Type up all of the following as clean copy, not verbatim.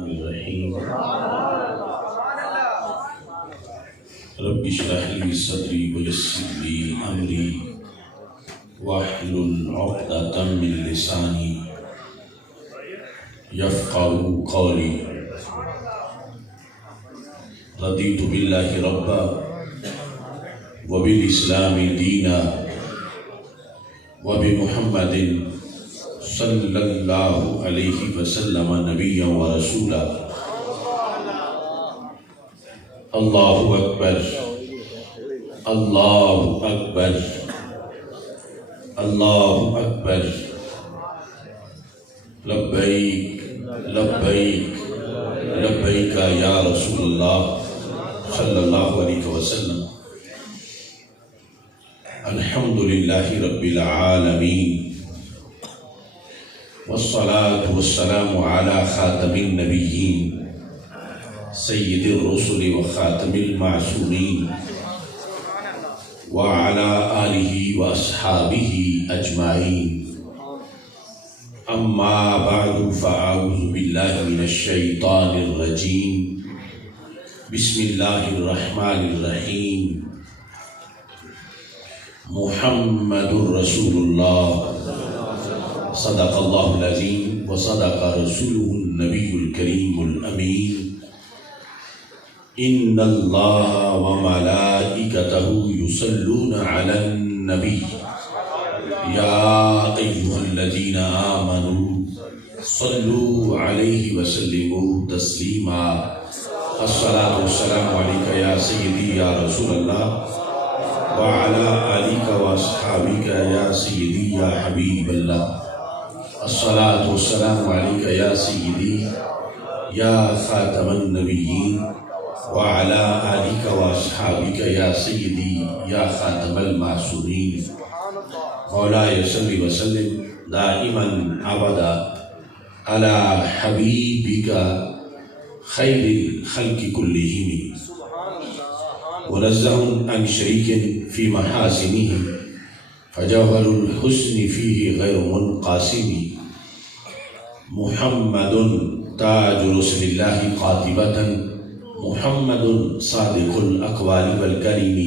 الرحمن الرحیم رب اشرح لی صدری ویسر لی امری واحلل عقدۃ من لسانی یفقہوا قولی رضیت باللہ ربا وبالاسلام دینا وبمحمد صلی اللہ علیہ وسلم نبیا ورسولا اللہ اکبر اللہ اکبر اللہ اکبر لبیک لبیک لبیک یا رسول اللہ صلی اللہ علیہ وسلم الحمدللہ رب العالمین والصلاة والسلام على خاتم النبیین سید الرسل وخاتم المعصومین وعلى آلہ واصحابہ اجمعین اما بعد فاعوذ باللہ من الشیطان الرجیم بسم اللہ الرحمن الرحیم محمد رسول اللہ صدق اللہ العظیم وصدق رسولہ النبی الکریم الامین ان اللہ وملائکتہ یصلون علی النبی یا ایہا الذین آمنوا صلوا علیہ وسلموا تسلیما الصلاة والسلام علیکہ یا سیدی یا رسول اللہ وعلی آلک واصحابک یا سیدی یا حبیب اللہ الصلاة والسلام علیکہ یا سیدی یا خاتم النبیین وعلی آلک واصحابک یا سیدی یا خاتم المعصومین مولاي صلی وسلم دائما ابدا علی حبیبک خیر الخلق کلہم منزہ عن شریک فی محاسنہ فجوہر الحسن فیہ غیر منقاسم محمد تاج رسل اللہ قاطبۃ محمد صادق الاقوال والکریم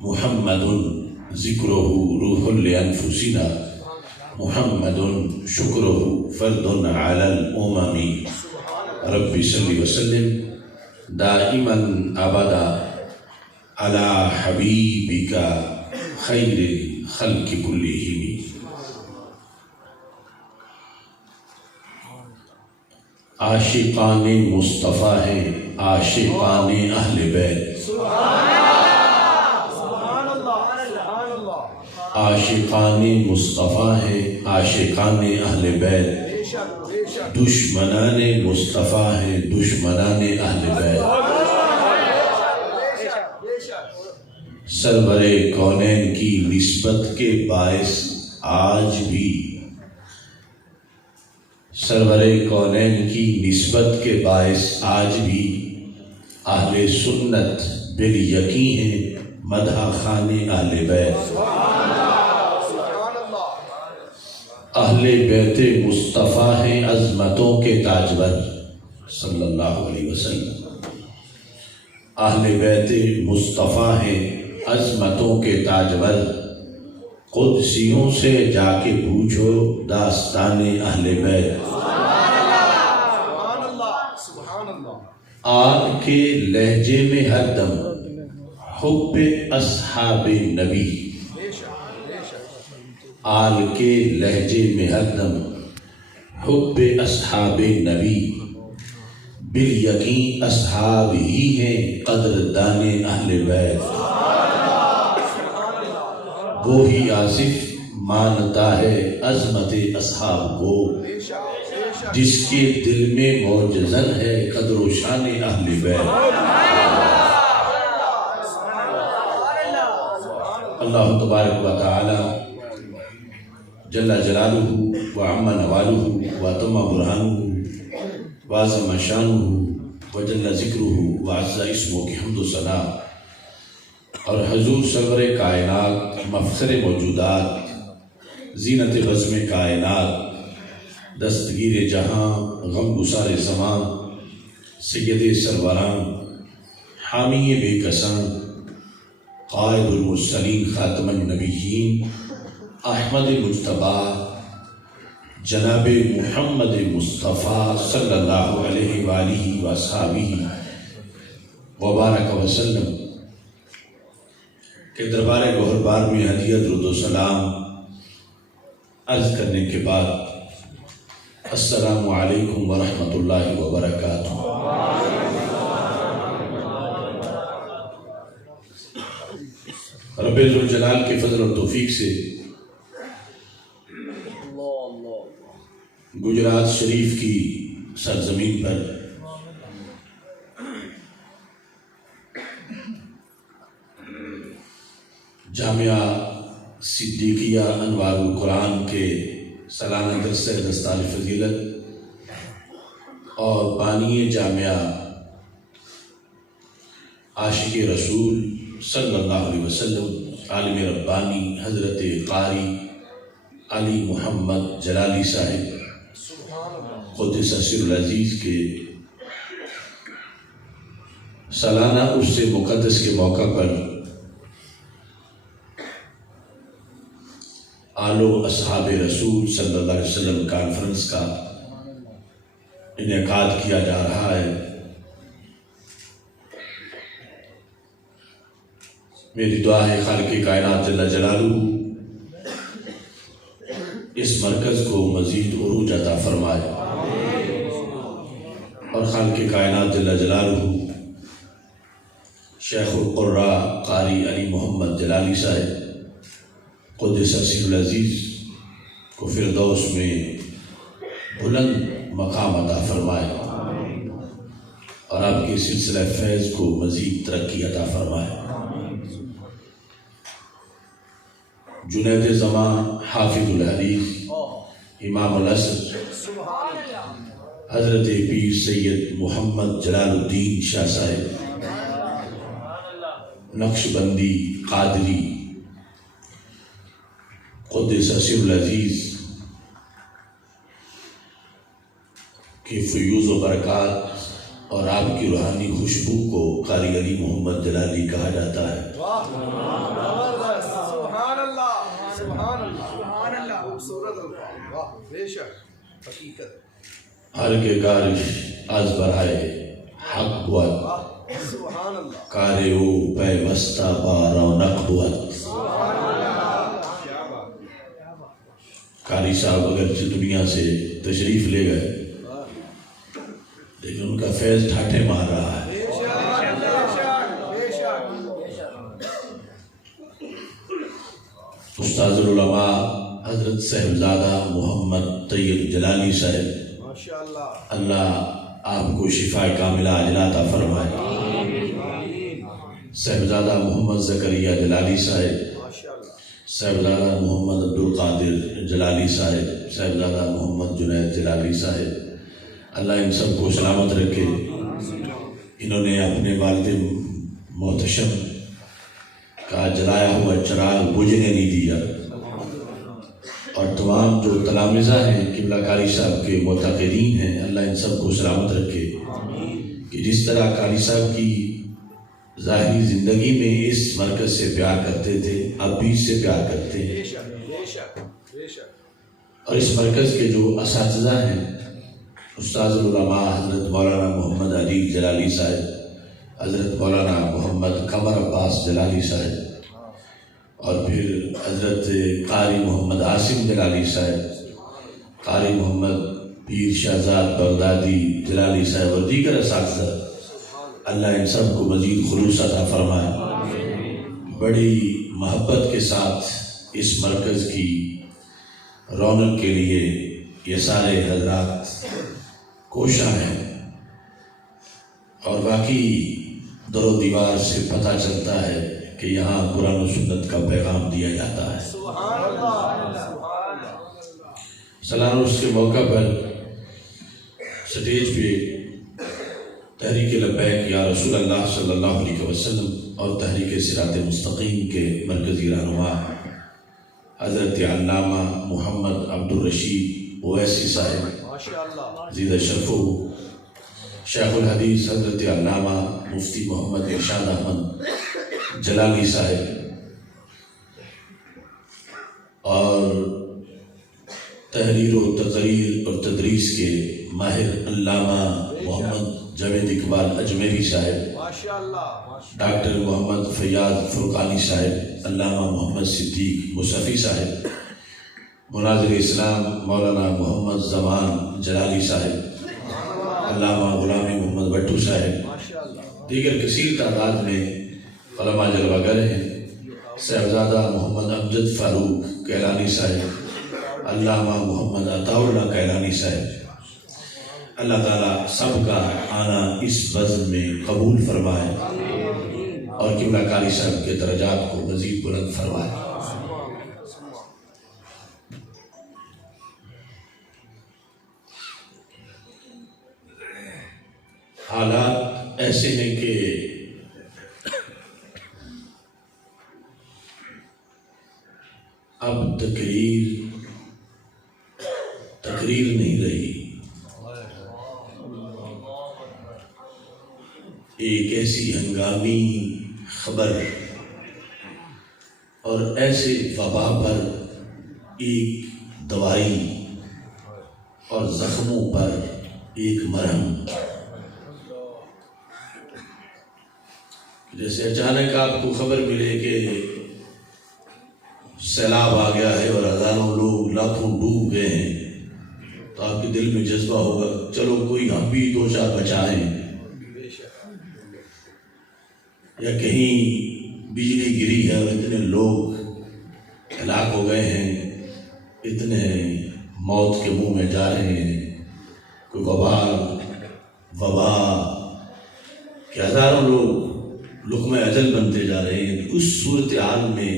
محمد ذکرہ روح لانفسنا محمد شکرہ فرد علی الامم رب صلی وسلم دائما ابدا علی حبیبک خیر الخلق کلہم عاشقان مصطفیٰ ہیں عاشقان اہل بیت عاشقان مصطفیٰ ہیں عاشقان اہل بیت دشمنان مصطفیٰ ہیں دشمنان اہل بیت سرور کونین کی نسبت کے باعث آج بھی سرور کونین کی نسبت کے باعث آج بھی اہل سنت بالیقین ہیں مدح خوان اہل بیت اہل بیت مصطفیٰ ہیں عظمتوں کے تاجور صلی اللہ علیہ وسلم اہل بیت مصطفیٰ ہیں عظمتوں کے تاجور قدسیوں سے جا کے پوچھو داستان اہل بیت آل کے لہجے میں ہر دم حب اصحاب نبی آل کے لہجے میں ہر دم حب اصحاب نبی بالیقین اصحاب ہی ہیں قدردان اہل بیت وہی آصف مانتا ہے عظمت اصحاب کو جس کے دل میں معجزن ہے قدر و شان اہل بیت اللہ تبارک و تعالی جل جلالہ وعم نوالہ واتم برہانہ وعظم شانہ وجل ذکرہ وعز اسمہ کی حمد و ثنا اور حضور سرور کائنات مفخر موجودات زینت بزم کائنات دستگیر جہاں غم گسار زمان سید سروران حامی بے کسان قائد المرسلین خاتم النبیین احمد مجتبیٰ جناب محمد مصطفیٰ صلی اللہ علیہ وآلہ وصحبہ وبارک وسلم کے دربار گوہر بار میں ہدیہ درود و سلام عرض کرنے کے بعد السلام علیکم ورحمۃ اللہ وبرکاتہ۔ رب ذوالجلال کے فضل و توفیق سے گجرات شریف کی سرزمین پر جامعہ صدیقیہ انوار القرآن کے سالانہ درس دستار فضیلت اور بانی جامعہ عاشق رسول صلی اللہ علیہ وسلم عالم ربانی حضرت قاری علی محمد جلالی صاحب قدس سر العزیز کے سالانہ عرس مقدس کے موقع پر آل و اصحاب رسول صلی اللہ علیہ وسلم کانفرنس کا انعقاد کیا جا رہا ہے۔ میری دعا ہے خالق کائنات جل جلالہ اس مرکز کو مزید عروج عطا فرمائے اور خالق کائنات جل جلالہ شیخ القراء قاری علی محمد جلالی صاحب قدس سر العزیز کو فردوس میں بلند مقام عطا فرمائے اور آپ کے سلسلہ فیض کو مزید ترقی عطا فرمائے۔ جنید زمان حافظ الحدیث امام العصر حضرت پیر سید محمد جلال الدین شاہ صاحب نقش بندی قادری قدس سر العزیز کی فیوض و برکات اور آپ کی روحانی خوشبو کو قاری علی محمد جلالی کہا جاتا ہے۔ ہر کے کارش از برائے حق بود کارے او پیوستہ با رونق بود۔ قاری صاحب اگرچہ دنیا سے تشریف لے گئے لیکن ان کا فیض ٹھاٹھے مار رہا ہے۔ استاذ العلماء حضرت صاحبزادہ محمد طیب جلالی صاحب اللہ آپ کو شفا کاملہ عاجلہ عطا فرمائے۔ صاحبزادہ محمد زکریا جلالی صاحب، صاحبزادہ محمد عبدالقادر جلالی صاحب، صاحبزادہ محمد جنید جلالی صاحب، اللہ ان سب کو سلامت رکھے۔ انہوں نے اپنے والد محتشم کا جلایا ہوا چراغ بجھنے نہیں دیا اور تمام جو تلامذہ ہیں قبلہ قاری صاحب کے معتقدین ہیں، اللہ ان سب کو سلامت رکھے کہ جس طرح قاری صاحب کی ظاہری زندگی میں اس مرکز سے پیار کرتے تھے، اب بھی اس سے پیار کرتے ہیں۔ اور اس مرکز کے جو اساتذہ ہیں استاذ العلماء حضرت مولانا محمد علی جلالی صاحب، حضرت مولانا محمد قمر عباس جلالی صاحب اور پھر حضرت قاری محمد عاصم جلالی صاحب، قاری محمد پیر شہزاد بغدادی جلالی صاحب اور دیگر اساتذہ، اللہ ان سب کو مزید خلوص عطا فرمائے۔ بڑی محبت کے ساتھ اس مرکز کی رونق کے لیے یہ سارے حضرات کوشاں ہیں اور باقی در و دیوار سے پتہ چلتا ہے کہ یہاں قرآن و سنت کا پیغام دیا جاتا ہے۔ سالانہ عرس کے موقع پر سٹیج پہ تحریک لبیک یا رسول اللہ صلی اللہ علیہ وسلم اور تحریک صراط مستقیم کے مرکزی رہنما حضرت علامہ محمد عبدالرشید اویسی صاحب عزیز اشرف شیخ الحدیث حضرت علامہ مفتی محمد ارشاد احمد جلالی صاحب اور تحریر و تقریر اور تدریس کے ماہر علامہ محمد جاوید اقبال اجمیری صاحب، ڈاکٹر محمد فیاض فرقانی صاحب، علامہ محمد صدیق مصطفی صاحب، مناظر اسلام مولانا محمد زمان جلالی صاحب، علامہ غلامی محمد بٹو صاحب، دیگر کثیر تعداد میں علماء جلوہ گر ہیں، صاحبزادہ محمد امجد فاروق کیلانی صاحب، علامہ محمد عطا اللہ کیلانی صاحب، اللہ تعالیٰ سب کا آنا اس بزم میں قبول فرمائے اور قبلہ قاری صاحب کے درجات کو مزید بلند فرمائے۔ حالات ایسے ہیں کہ اب تقریر نہیں رہی، ایک ایسی ہنگامی خبر اور ایسے وبا پر ایک دوائی اور زخموں پر ایک مرہم، جیسے اچانک آپ کو خبر ملے کہ سیلاب آ گیا ہے اور ہزاروں لوگ لاکھوں ڈوب گئے ہیں، تو آپ کے دل میں جذبہ ہوگا چلو کوئی ہم بھی دو چار بچائیں، یا کہیں بجلی گری ہے اور اتنے لوگ ہلاک ہو گئے ہیں، اتنے موت کے منہ میں جا رہے ہیں، کوئی وبا کہ ہزاروں لوگ لقمہ اجل بنتے جا رہے ہیں، اس صورتحال میں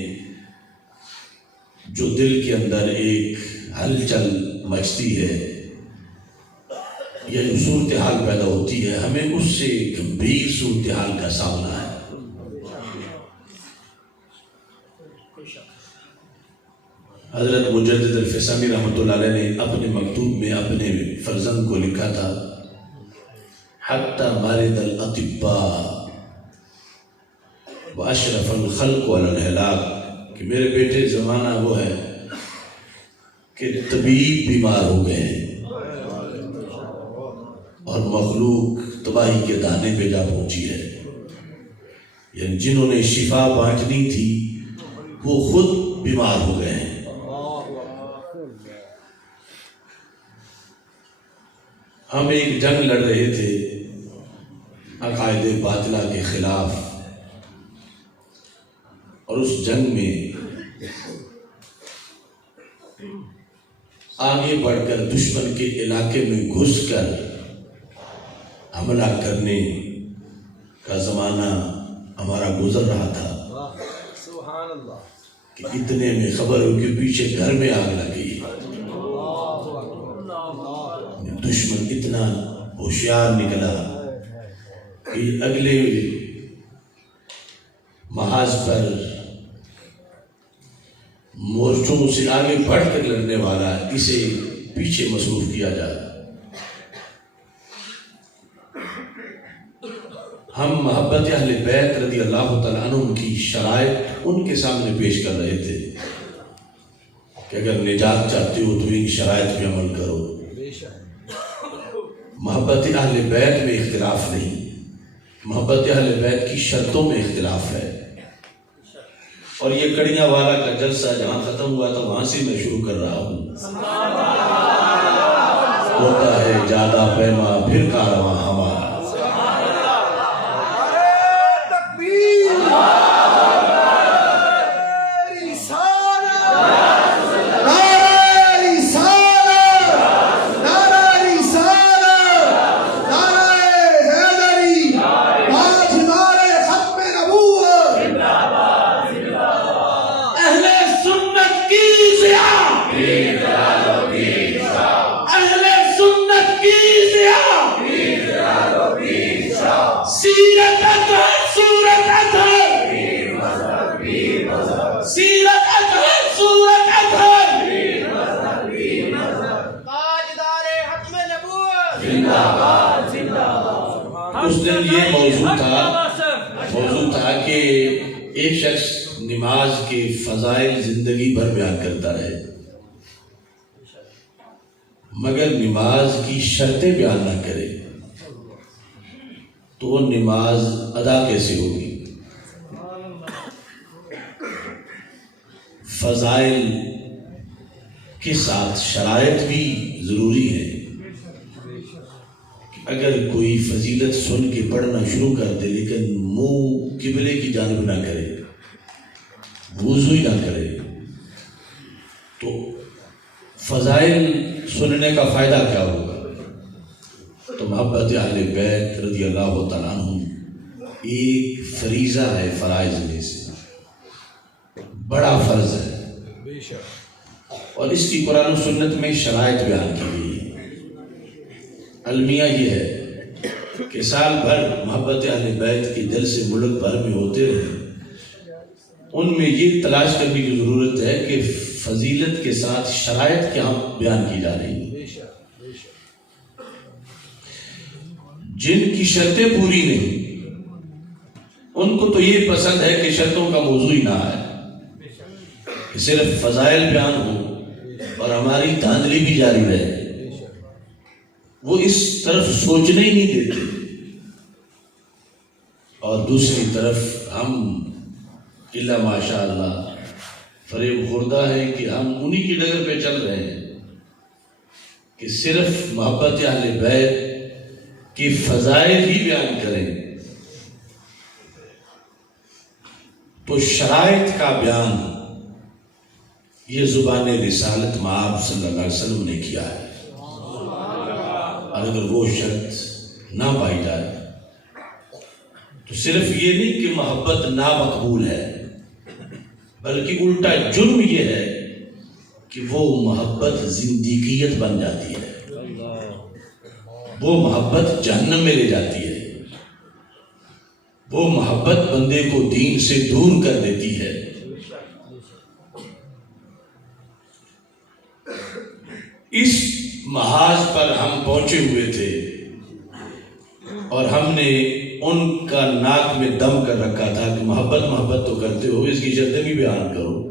جو دل کے اندر ایک ہلچل مچتی ہے یا جو صورتحال پیدا ہوتی ہے، ہمیں اس سے گمبھیر صورتحال کا سامنا ہے۔ حضرت مجدد الفسانی رحمۃ اللہ علیہ نے اپنے مکتوب میں اپنے فرزند کو لکھا تھا، حتی مرض الاطباء واشرف الخلق علی الہلاک، کہ میرے بیٹے زمانہ وہ ہے کہ طبیب بیمار ہو گئے ہیں اور مخلوق تباہی کے دانے پہ جا پہنچی ہے، یعنی جنہوں نے شفا بانٹنی تھی وہ خود بیمار ہو گئے ہیں۔ ہم ایک جنگ لڑ رہے تھے عقائد باطلہ کے خلاف، اور اس جنگ میں آگے بڑھ کر دشمن کے علاقے میں گھس کر حملہ کرنے کا زمانہ ہمارا گزر رہا تھا کہ اتنے میں خبر ہو کہ پیچھے گھر میں آگ لگی۔ دشمن اتنا ہوشیار نکلا کہ اگلے محاذ پر مورچوں سے آگے بڑھ کر لڑنے والا اسے پیچھے مصروف کیا جائے۔ ہم محبت اہل بیت رضی اللہ تعالیٰ عنہ کی شرائط ان کے سامنے پیش کر رہے تھے کہ اگر نجات چاہتے ہو تو ان شرائط پہ عمل کرو۔ محبت اہل بیت میں اختلاف نہیں، محبت اہل بیت کی شرطوں میں اختلاف ہے، اور یہ کڑیاں والا کا جلسہ جہاں ختم ہوا تھا وہاں سے میں شروع کر رہا ہوں۔ ہوتا ہے زیادہ پیما پھر کارواں ہمارا، اس دن یہ موضوع تھا کہ ایک شخص نماز کے فضائل زندگی بھر بیان کرتا رہے مگر نماز کی شرطیں بیان نہ کرے تو وہ نماز ادا کیسے ہوگی؟ فضائل کے ساتھ شرائط بھی ضروری ہے. اگر کوئی فضیلت سن کے پڑھنا شروع کر دے لیکن منہ قبلے کی جانب نہ کرے، وضو ہی نہ کرے، تو فضائل سننے کا فائدہ کیا ہوگا؟ تو محبت اہل بیت رضی اللہ تعالیٰ عنہ ایک فریضہ ہے فرائض میں سے، بڑا فرض ہے، اور اس کی قرآن و سنت میں شرائط بیان کی گئی ہے. المیہ یہ ہے کہ سال بھر محبت اہل بیت کے جلسے ملک بھر میں ہوتے رہے، ان میں یہ تلاش کرنے کی ضرورت ہے کہ فضیلت کے ساتھ شرائط کیا بیان کی جا رہی ہیں. جن کی شرطیں پوری نہیں ان کو تو یہ پسند ہے کہ شرطوں کا موضوع ہی نہ آئے، کہ صرف فضائل بیان ہو اور ہماری دھاندلی بھی جاری رہے. وہ اس طرف سوچنے ہی نہیں دیتے، اور دوسری طرف ہم الا ماشاء اللہ فریب خوردہ ہے کہ ہم انہی کی ڈگر پہ چل رہے ہیں کہ صرف محبت اہل بیت کی فضائل ہی بیان کریں. تو شرائط کا بیان یہ زبان رسالت مآب صلی اللہ علیہ وسلم نے کیا ہے، اور اگر وہ شرط نہ پائی جائے تو صرف یہ نہیں کہ محبت نامقبول ہے، بلکہ الٹا جرم یہ ہے کہ وہ محبت زندگیت بن جاتی ہے، وہ محبت جہنم میں لے جاتی ہے، وہ محبت بندے کو دین سے دور کر دیتی ہے. اس محاذ پر ہم پہنچے ہوئے تھے اور ہم نے ان کا ناک میں دم کر رکھا تھا کہ محبت تو کرتے ہو، اس کی شرطیں بھی بیان کرو،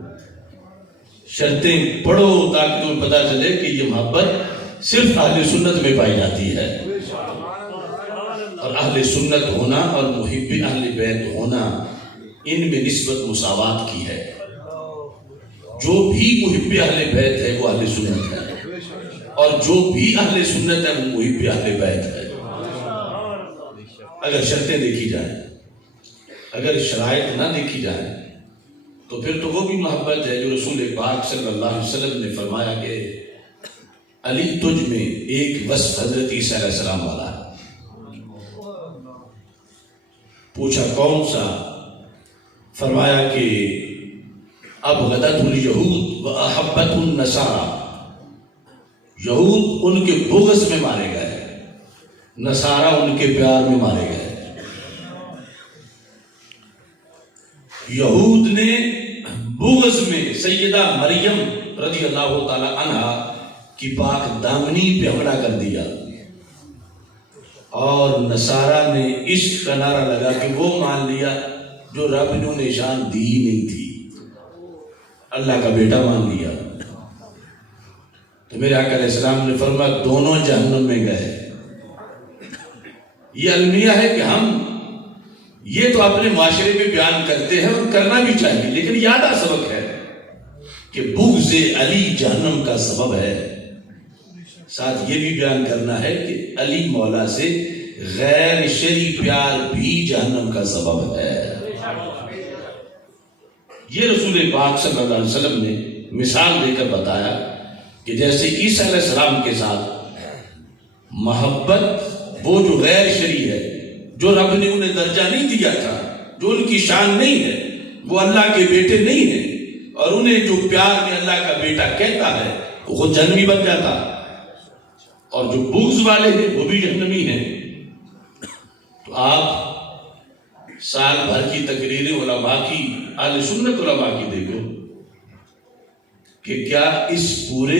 شرطیں پڑھو تاکہ تمہیں پتہ چلے کہ یہ محبت صرف اہل سنت میں پائی جاتی ہے. اور اہل سنت ہونا اور محب اہل بیت ہونا ان میں نسبت مساوات کی ہے. جو بھی محب اہل بیت ہے وہ اہل سنت ہے، اور جو بھی اہل سنت ہے وہ محب اہل بیت ہے. اگر شرطیں دیکھی جائیں، اگر شرائط نہ دیکھی جائیں تو پھر تو وہ بھی محبت ہے جو رسول پاک صلی اللہ علیہ وسلم نے فرمایا کہ علی تجھ میں ایک وصف حضرت عیسیٰ علیہ السلام والا ہے. پوچھا کون سا؟ فرمایا کہ ابغضت الیہود و احبت النصارى، یہود ان کے بغض میں مارے گئے، نصارہ ان کے پیار میں مارے گئے. یہود نے بغض میں سیدہ مریم رضی اللہ تعالی عنہا کی پاک دامنی پہ حملہ کر دیا، اور نصارہ نے عشق کا نعرہ لگا کہ وہ مان لیا جو رب نے انہیں شان دی ہی نہیں تھی، اللہ کا بیٹا مان لیا. تو میرے آقا علیہ السلام نے فرمایا دونوں جہنم میں گئے. یہ المیہ ہے کہ ہم یہ تو اپنے معاشرے میں بیان کرتے ہیں اور کرنا بھی چاہیے، لیکن یادہ سبق ہے کہ بغض علی جہنم کا سبب ہے. ساتھ یہ بھی بیان کرنا ہے کہ علی مولا سے غیر شرعی پیار بھی جہنم کا سبب ہے. یہ رسول پاک صلی اللہ علیہ وسلم نے مثال دے کر بتایا کہ جیسے عیسیٰ علیہ السلام کے ساتھ محبت وہ جو غیر شرعی ہے، جو رب نے انہیں درجہ نہیں دیا تھا، جو ان کی شان نہیں ہے، وہ اللہ کے بیٹے نہیں ہیں، اور انہیں جو پیار میں اللہ کا بیٹا کہتا ہے وہ خود جہنمی بن جاتا ہے، اور جو بغض والے ہیں وہ بھی جہنمی ہیں. تو آپ سال بھر کی تقریریں علماء کی، اہل سنت علماء کی دیکھو کہ کیا اس پورے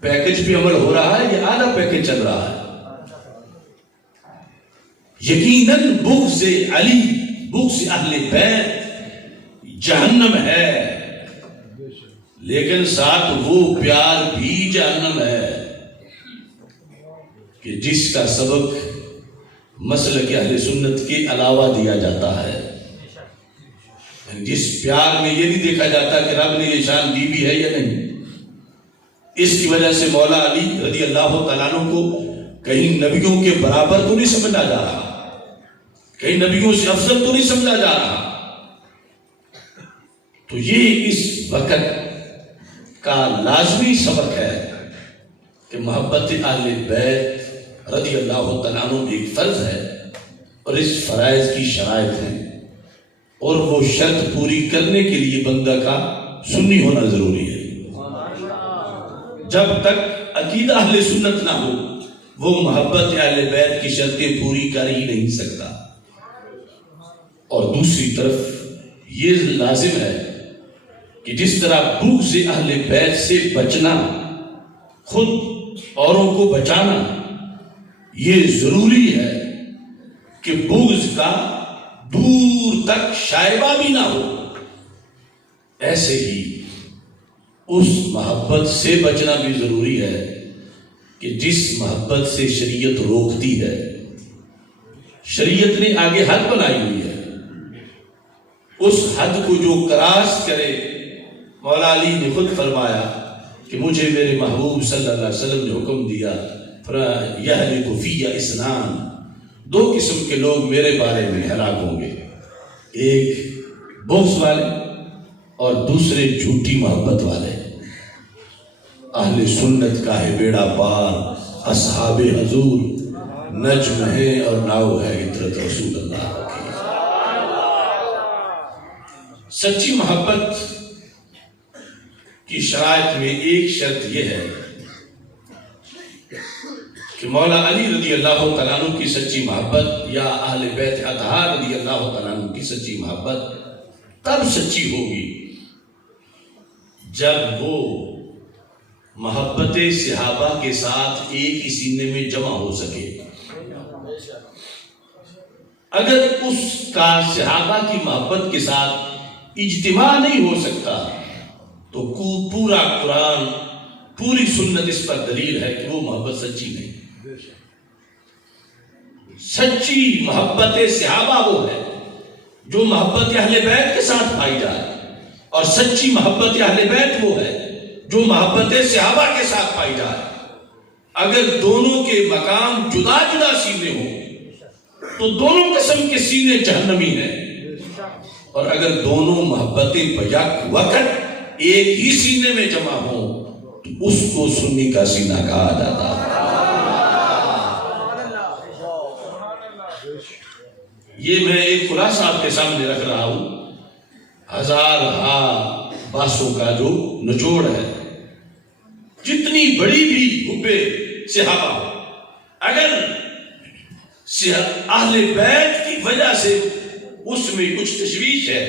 پیکج پہ عمل ہو رہا ہے یا آدھا پیکج چل رہا ہے. یقیناً بغض علی، بغض اہل بیت جہنم ہے، لیکن ساتھ وہ پیار بھی جہنم ہے کہ جس کا سبق مسلک اہل سنت کے علاوہ دیا جاتا ہے. جس پیار میں یہ نہیں دیکھا جاتا کہ رب نے یہ شان دی بھی ہے یا نہیں. اس کی وجہ سے مولا علی رضی اللہ تعالیٰ عنہ کو کہیں نبیوں کے برابر تو نہیں سمجھا جا رہا، کہیں نبیوں سے افضل تو نہیں سمجھا جا رہا. تو یہ اس وقت کا لازمی سبق ہے کہ محبت اہل بیت رضی اللہ تعالیٰ عنہ ایک فرض ہے، اور اس فرائض کی شرائط ہیں، اور وہ شرط پوری کرنے کے لیے بندہ کا سنی ہونا ضروری ہے. جب تک عقیدہ اہل سنت نہ ہو وہ محبت اہل بیت کی شرطیں پوری کر ہی نہیں سکتا. اور دوسری طرف یہ لازم ہے کہ جس طرح بغض اہل بیت سے بچنا، خود اوروں کو بچانا، یہ ضروری ہے کہ بغض کا دور تک شائبہ بھی نہ ہو. ایسے ہی اس محبت سے بچنا بھی ضروری ہے کہ جس محبت سے شریعت روکتی ہے. شریعت نے آگے حد بنائی ہوئی ہے، اس حد کو جو کراس کرے، مولا علی نے خود فرمایا کہ مجھے میرے محبوب صلی اللہ علیہ وسلم نے حکم دیا، یہلک فی اثنان، دو قسم کے لوگ میرے بارے میں ہلاک ہوں گے، ایک بغض والے اور دوسرے جھوٹی محبت والے. اہل سنت کا ہے بیڑا پار، اصحاب حضور نجم ہے اور ناؤ ہے عطرت رسول اللہ کی. سچی محبت کی شرائط میں ایک شرط یہ ہے کہ مولا علی رضی اللہ تعالیٰ عنہ کی سچی محبت یا اہل بیت اطہار رضی اللہ تعالیٰ عنہ کی سچی محبت تب سچی ہوگی جب وہ محبت صحابہ کے ساتھ ایک ہی سینے میں جمع ہو سکے. اگر اس کا صحابہ کی محبت کے ساتھ اجتماع نہیں ہو سکتا تو پورا قرآن، پوری سنت اس پر دلیل ہے کہ وہ محبت سچی نہیں. سچی محبت صحابہ وہ ہے جو محبت اہل بیت کے ساتھ پائی جائے، اور سچی محبت اہل بیت وہ ہے جو محبت صحابہ کے ساتھ پائی جائے. اگر دونوں کے مقام جدا جدا سینے ہوں تو دونوں قسم کے سینے جہنمی ہیں، اور اگر دونوں محبتیں بیک وقت ایک ہی سینے میں جمع ہوں تو اس کو سنی کا سینہ کہا جاتا ہے. یہ میں ایک خلاصہ آپ کے سامنے رکھ رہا ہوں، ہزار باسوں کا جو نچوڑ ہے. جتنی بڑی بھی حب صحابہ ہو، اگر اہل بیت کی وجہ سے اس میں کچھ تشویش ہے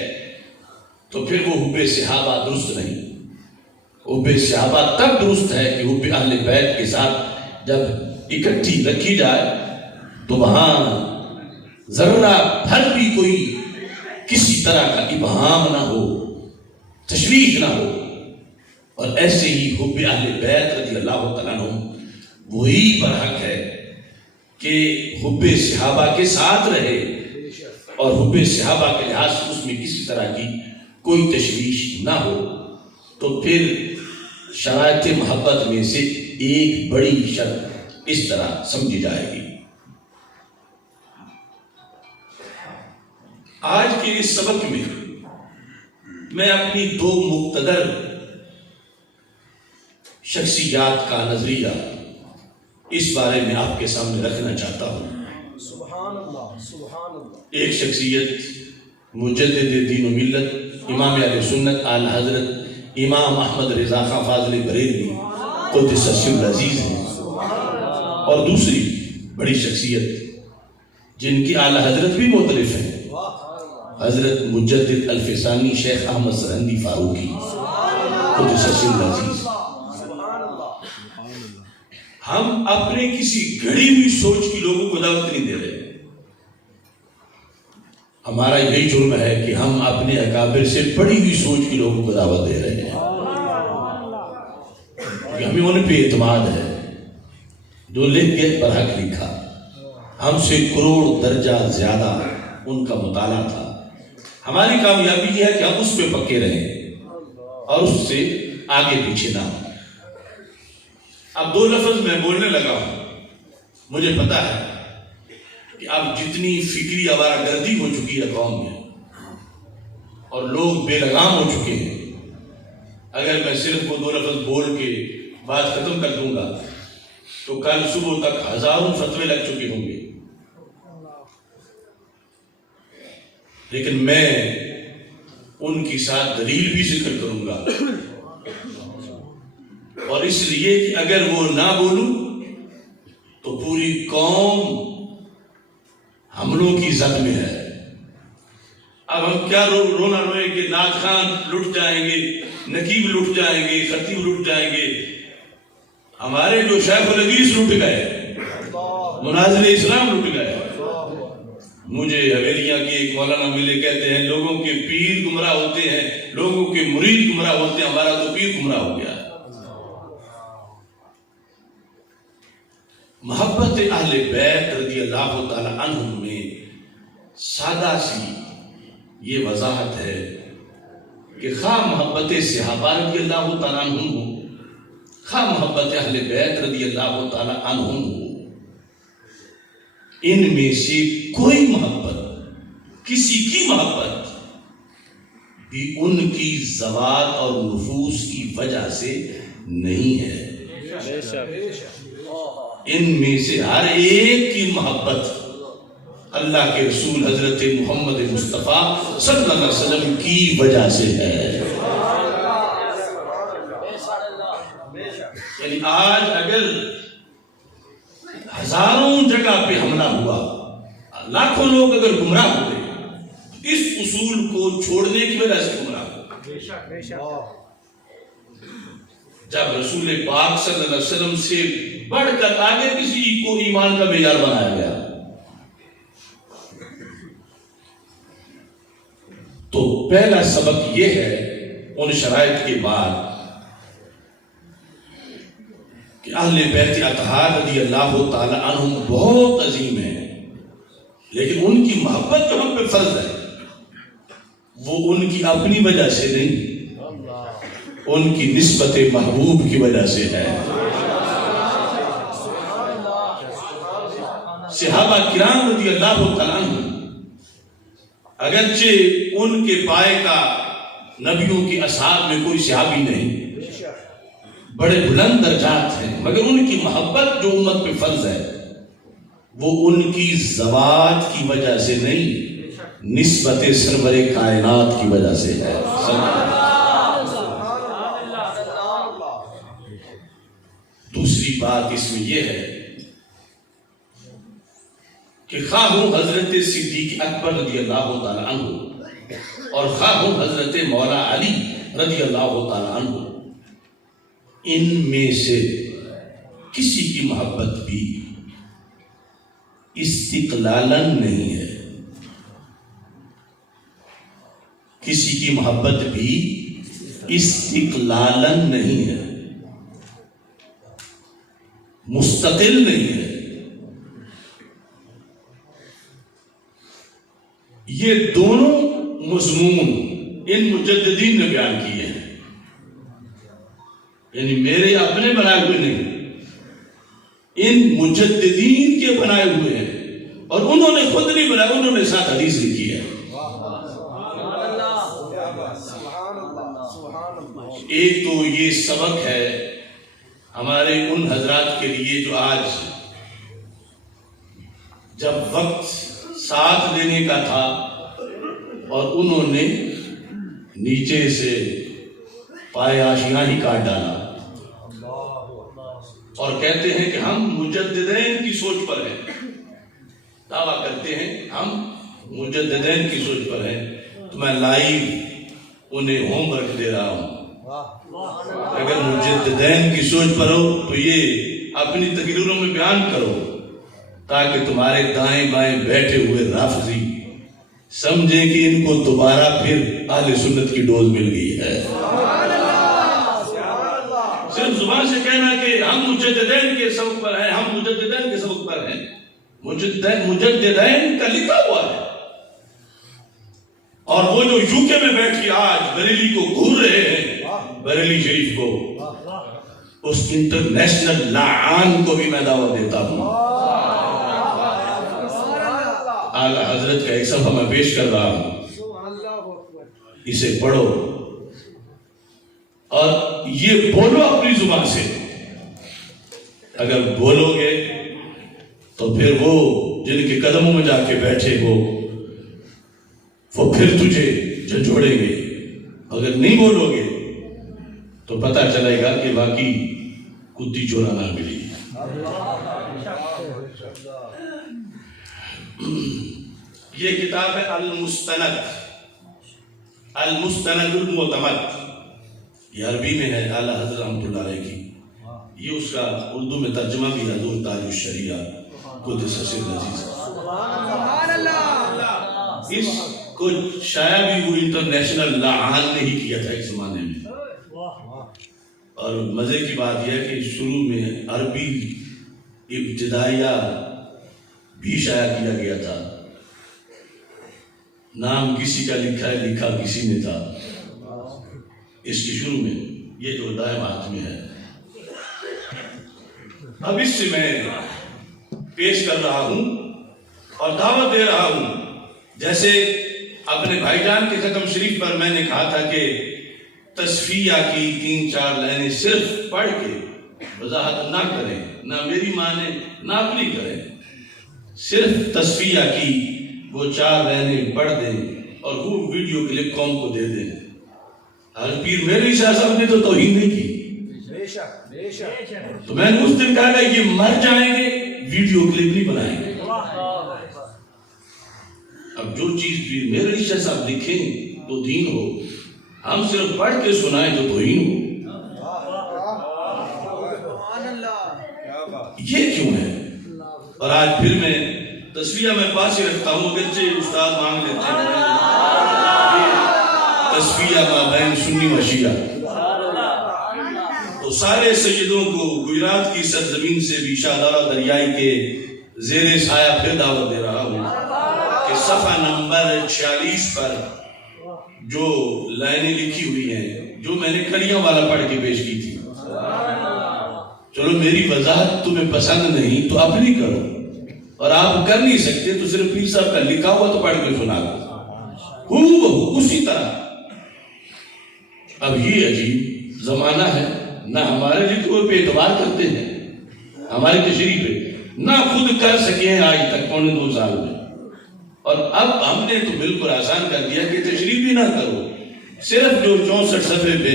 تو پھر وہ حب صحابہ درست نہیں. حب صحابہ تب درست ہے کہ حب اہل بیت کے ساتھ جب اکٹھی رکھی جائے تو وہاں ذرہ بھر بھی کوئی کسی طرح کا ابہام نہ ہو، تشویش نہ ہو. اور ایسے ہی حب اہل بیت رضی اللہ تعالیٰ عنہ وہی برحق ہے کہ حب صحابہ کے ساتھ رہے، اور حب صحابہ کے لحاظ سے اس میں کسی طرح کی کوئی تشویش نہ ہو. تو پھر شرائط محبت میں سے ایک بڑی شرط اس طرح سمجھی جائے گی. آج کے اس سبق میں میں اپنی دو مقتدر شخصیات کا نظریہ اس بارے میں آپ کے سامنے رکھنا چاہتا ہوں. سبحان اللہ، سبحان اللہ. ایک شخصیت مجدد دین و ملت، امام اہل سنت اعلی حضرت امام احمد رضا خان فاضل بریلوی قدس سرہ العزیز ہیں، اور دوسری بڑی شخصیت جن کی اعلی حضرت بھی مختلف ہیں، حضرت مجدد الفسانی شیخ احمد سرہندی فاروقی قدس سرہ العزیز. ہم اپنے کسی گھڑی ہوئی سوچ کی لوگوں کو دعوت نہیں دے رہے، ہمارا یہی جرم ہے کہ ہم اپنے اکابر سے پڑی ہوئی سوچ کے لوگوں کو دعوت دے رہے ہیں، کہ ہمیں ان پہ اعتماد ہے جو لکھ کے برحق لکھا، ہم سے کروڑ درجہ زیادہ ان کا مطالعہ تھا۔ ہماری کامیابی یہ ہے کہ ہم اس پہ پکے رہیں اور اس سے آگے پیچھے نہ ہوں۔ اب دو لفظ میں بولنے لگا ہوں، مجھے پتا ہے کہ اب جتنی فکری آوارہ گردی ہو چکی ہے قوم میں اور لوگ بے لگام ہو چکے ہیں، اگر میں صرف وہ دو لفظ بول کے بات ختم کر دوں گا تو کل صبح تک ہزاروں فتوے لگ چکے ہوں گے، لیکن میں ان کی ساتھ دلیل بھی ذکر کروں گا، اور اس لیے کہ اگر وہ نہ بولوں تو پوری قوم حملوں کی زد میں ہے۔ اب ہم کیا رونا روئیں کہ نعت خان لٹ جائیں گے، نقیب لٹ جائیں گے، خطیب لٹ جائیں گے۔ ہمارے جو شیخ الحدیث لٹ گئے، مناظر اسلام لٹ گئے۔ مجھے حویلیاں کے ایک مولانا ملے، کہتے ہیں لوگوں کے پیر گمراہ ہوتے ہیں، لوگوں کے مرید گمراہ ہوتے ہیں، ہمارا تو پیر گمراہ ہو گیا ہے۔ محبت اہل بیت رضی اللہ تعالی عنہم میں سادہ سی یہ وضاحت ہے کہ خواہ محبت صحابہ رضی اللہ تعالی عنہم ہو، خواہ محبت اہل بیت رضی اللہ تعالی عنہم ہو، ان میں سے کوئی محبت، کسی کی محبت بھی ان کی ذوات اور نفوس کی وجہ سے نہیں ہے۔ ان میں سے ہر ایک کی محبت اللہ کے رسول حضرت محمد مصطفیٰ صلی اللہ علیہ وسلم کی وجہ سے ہے۔ یعنی آج اگر ہزاروں جگہ پہ حملہ ہوا، لاکھوں لوگ اگر گمراہ ہوئے، اس اصول کو چھوڑنے کی وجہ سے گمراہ ہوئے۔ جب رسول پاک صلی اللہ علیہ وسلم سے بڑھ کر آگے کسی کو ایمان کا معیار بنایا گیا تو پہلا سبق یہ ہے ان شرائط کے بعد کہ اہل بیت اطہار رضی اللہ تعالی عنہم بہت عظیم ہیں، لیکن ان کی محبت جو ہم پہ فرض ہے وہ ان کی اپنی وجہ سے نہیں، ان کی نسبت محبوب کی وجہ سے ہے۔ صحابہ کرام رضی اللہ تعالی عنہم اگرچہ ان کے پائے کا نبیوں کی اصحاب میں کوئی صحابی نہیں، بڑے بلند درجات ہیں، مگر ان کی محبت جو امت پہ فرض ہے وہ ان کی ذوات کی وجہ سے نہیں، نسبت سرور کائنات کی وجہ سے ہے۔ دوسری بات اس میں یہ ہے کہ خواہ حضرت صدیق اکبر رضی اللہ تعالی عنہ اور خواہ حضرت مولا علی رضی اللہ تعالی عنہ، ان میں سے کسی کی محبت بھی استقلالاً نہیں ہے، کسی کی محبت بھی استقلالاً نہیں ہے، مستقل نہیں ہے۔ یہ دونوں مضمون ان مجددین نے بیان کیے ہیں، یعنی میرے اپنے بنائے ہوئے نہیں، ان مجددین کے بنائے ہوئے ہیں، اور انہوں نے خود نہیں بنایا، انہوں نے ساتھ حدیث لکھی ہے۔ ایک تو یہ سبق ہے ہمارے ان حضرات کے لیے جو آج جب وقت ساتھ لینے کا تھا اور انہوں نے نیچے سے پائے آشیاں ہی کاٹ ڈالا اور کہتے ہیں کہ ہم مجددین کی سوچ پر ہیں، دعویٰ کرتے ہیں ہم مجددین کی سوچ پر ہیں، تو میں لائیو انہیں ہوم ورک دے رہا ہوں، اگر مجددین کی سوچ پر ہو تو یہ اپنی تقریروں میں بیان کرو تاکہ تمہارے دائیں بائیں بیٹھے ہوئے رافضی سمجھیں کہ ان کو دوبارہ پھر اہل سنت کی ڈوز مل گئی ہے۔ صرف زبان سے کہنا کہ ہم مجددین کے سبق پر ہیں، ہم مجددین کے سبق پر ہیں، مجددین کا لکھا ہوا ہے۔ اور وہ جو یو کے میں بیٹھ کے آج بریلی کو گھور رہے ہیں، بریلی شریف کو، اس انٹرنیشنل لعان کو بھی میں دعوت دیتا ہوں۔ اعلیٰ حضرت کا ایک صفحہ میں پیش کر رہا ہوں، اسے پڑھو اور یہ بولو اپنی زبان سے۔ اگر بولو گے تو پھر وہ جن کے قدموں میں جا کے بیٹھے ہو وہ پھر تجھے جھنجھوڑیں گے، اگر نہیں بولو گے تو پتہ چلے گا کہ واقعی کتی چورا نہ ملی۔ یہ کتاب ہے المستند، المستند المعتمد، یہ عربی میں ہے، اعلیٰ حضرت رحمۃ اللہ علیہ کی۔ یہ اس کا اردو میں ترجمہ بھی ہے، نور تاج الشریعہ قدس سر عزیز۔ اس کو شاید بھی وہ انٹرنیشنل لعان نے ہی کیا تھا ایک زمانے میں۔ اور مزے کی بات یہ ہے کہ شروع میں عربی ابتدائیہ بھی شائع کیا گیا تھا، نام کسی کا لکھا ہے، لکھا کسی نے تھا اس کی شروع میں، یہ جو دائیں ہاتھ میں ہے۔ اب اس سے میں پیش کر رہا ہوں اور دعوت دے رہا ہوں، جیسے اپنے بھائی جان کے ختم شریف پر میں نے کہا تھا کہ تصفیہ کی 3-4 لائنیں صرف پڑھ کے وضاحت نہ کریں، نہ میری مانے نہ اپنی کریں، صرف تصفیہ کی وہ 4 لائنیں پڑھ دیں اور وہ ویڈیو کلپ قوم کو دے دیں۔ پیر میری شاہ صاحب نے تو توہین نہیں کی، تو میں نے اس دن کہا کہ یہ مر جائیں گے، ویڈیو کلپ نہیں بنائیں گے۔ اب جو چیز پیر میری شاہ صاحب لکھیں تو دین ہو، ہم صرف پڑھ کے سنائیں تو توہین ہو، یہ کیوں ہے؟ اور آج پھر میں تصفیہ میں پاس ہی رکھتا ہوں، اگرچہ استاد مانگ لیتے ہیں تصفیہ مابین سنی و شیعہ، تو سارے سیدوں کو گجرات کی سرزمین سے بھی شاہدارہ دریائی کے زیر سایہ پھر دعوت دے رہا ہوں کہ صفحہ نمبر 46 پر جو لائنیں لکھی ہوئی ہیں، جو میں نے کڑیاں والا پڑھ کے پیش کی تھی، چلو میری وضاحت تمہیں پسند نہیں تو اپنی کرو، اور آپ کر نہیں سکتے تو صرف پیر صاحب کا لکھا ہوا تو پڑھ کے سنا دو، ہو اسی طرح۔ اب یہ عجیب زمانہ ہے، نہ ہمارے لکھے پہ اعتبار کرتے ہیں، ہماری تشریح پہ نہ خود کر سکے ہیں آج تک 2.25 سال میں، اور اب ہم نے تو بالکل آسان کر دیا کہ تشریح بھی نہ کرو، صرف جو 64 صفحے پہ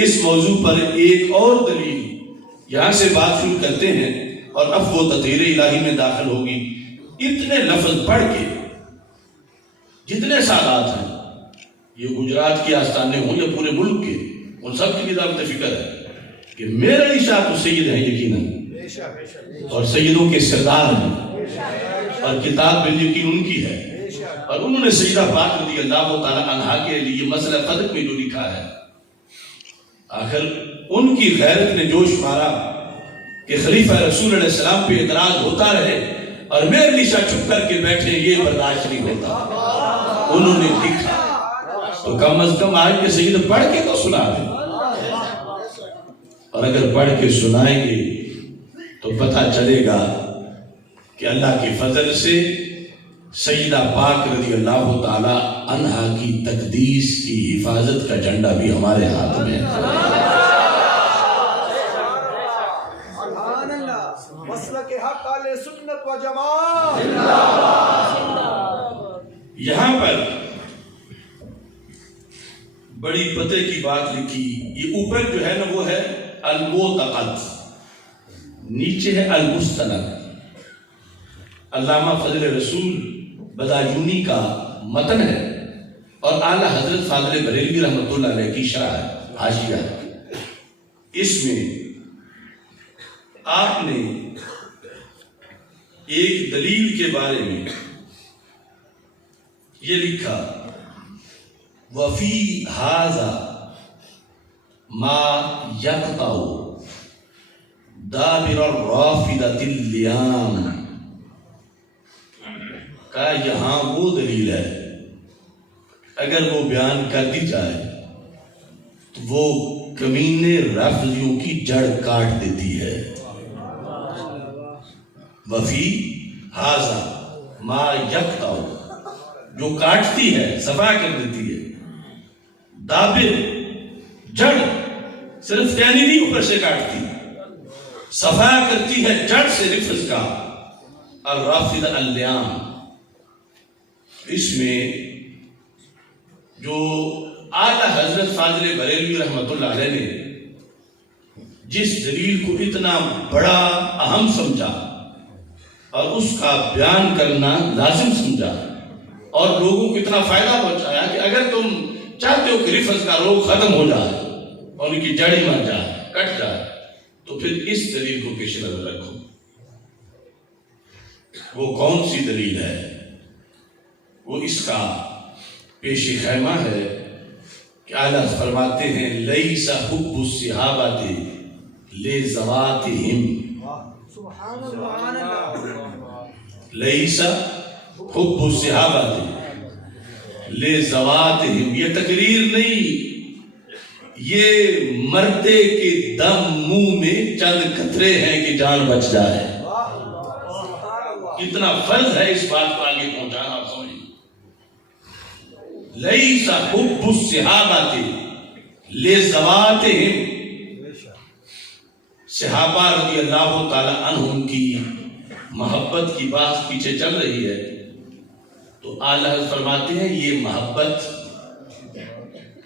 اس موضوع پر ایک اور دلیل یہاں سے بات شروع کرتے ہیں اور اب وہ تطہیر الہی میں داخل ہوگی۔ اتنے لفظ پڑھ کے جتنے سادات ہیں، یہ گجرات کے آستانے ہوں یا پورے ملک کے، ان سب کی دعوت فکر ہے کہ میرے علی شاہ تو سید ہیں یقیناً، اور سیدوں کے سردار ہیں، اور کتاب بھی یقین ان کی ہے، اور انہوں نے سیدہ پاک رضی اللہ تعالیٰ عنہا کے لیے مسئلہ قدر میں جو لکھا ہے، آخر ان کی غیرت نے جوش مارا کہ خلیفہ رسول علیہ السلام پہ اعتراض ہوتا رہے اور میرے علی شاہ چھپ کر کے بیٹھے، یہ برداشت نہیں ہوتا۔ انہوں نے لکھا تو کم از کم آج کے سید پڑھ کے تو سنا دیں، اور اگر پڑھ کے سنائیں گے تو پتہ چلے گا کہ اللہ کے فضل سے سیدہ پاک رضی اللہ تعالی عنہا کی تقدیس کی حفاظت کا جھنڈا بھی ہمارے ہاتھ میں ہے۔ مسلک حق اہل سنت و جماعت۔ یہاں پر بڑی پتے کی بات لکھی، یہ اوپر جو ہے نا وہ ہے المعتقد، نیچے ہے المستند۔ علامہ فضل رسول بدایونی کا متن ہے اور اعلیٰ حضرت فاضل بریلوی رحمۃ اللہ علیہ کی شرح ہے، حاشیہ ہے۔ اس میں آپ نے ایک دلیل کے بارے میں یہ لکھا وفی ھذا ما یقطع دابر الرافضۃ اللیام، کہا یہاں وہ دلیل ہے اگر وہ بیان کر دی جائے تو وہ کمینے رافضیوں کی جڑ کاٹ دیتی ہے۔ وفی ھذا ما یقطع، جو کاٹتی ہے، صفا کر دیتی ہے، دابر جڑ، صرف ٹہنی نہیں اوپر سے کاٹتی، صفا کرتی ہے جڑ سے رفض کا، الرافض اللیام۔ اس میں جو اعلیٰ حضرت فاضل بریلوی رحمۃ اللہ علیہ نے جس دلیل کو اتنا بڑا اہم سمجھا اور اس کا بیان کرنا لازم سمجھا اور لوگوں کو اتنا فائدہ پہنچایا کہ اگر تم چاہتے ہو کہ رفض کا روگ ختم ہو جائے اور ان کی جڑیں مر جائے، کٹ جائے، تو پھر اس دلیل کو پیش نظر رکھو۔ وہ کون سی دلیل ہے؟ وہ اس کا پیش خیمہ ہے کہ اعلیٰ فرماتے ہیں لیس حب الصحابۃ لذواتہم، لیس حب الصحابۃ لذواتہم، یہ تقریر نہیں، یہ مردے کے دم منہ میں چند قطرے ہیں کہ جان بچ جائے۔ اتنا فرض ہے اس بات کو آگے پہنچانا، آپ سمجھیں۔ لیس حب الصحابۃ لذواتہم، صحابہ رضی اللہ تعالی عنہم کی محبت کی بات پیچھے چل رہی ہے تو اعلیٰ فرماتے ہیں یہ محبت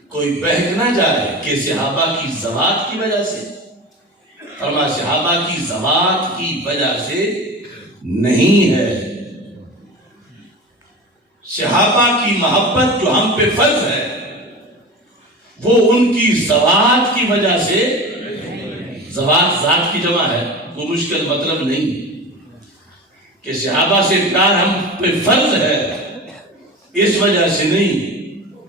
کوئی بہک نہ جائے کہ صحابہ کی ذوات کی وجہ سے، فرما صحابہ کی ذوات کی وجہ سے نہیں ہے، صحابہ کی محبت جو ہم پہ فرض ہے وہ ان کی ذوات کی وجہ سے، ذوات ذات کی جمع ہے، وہ مشکل مطلب نہیں کہ صحابہ سے پیار ہم پہ فرض ہے اس وجہ سے نہیں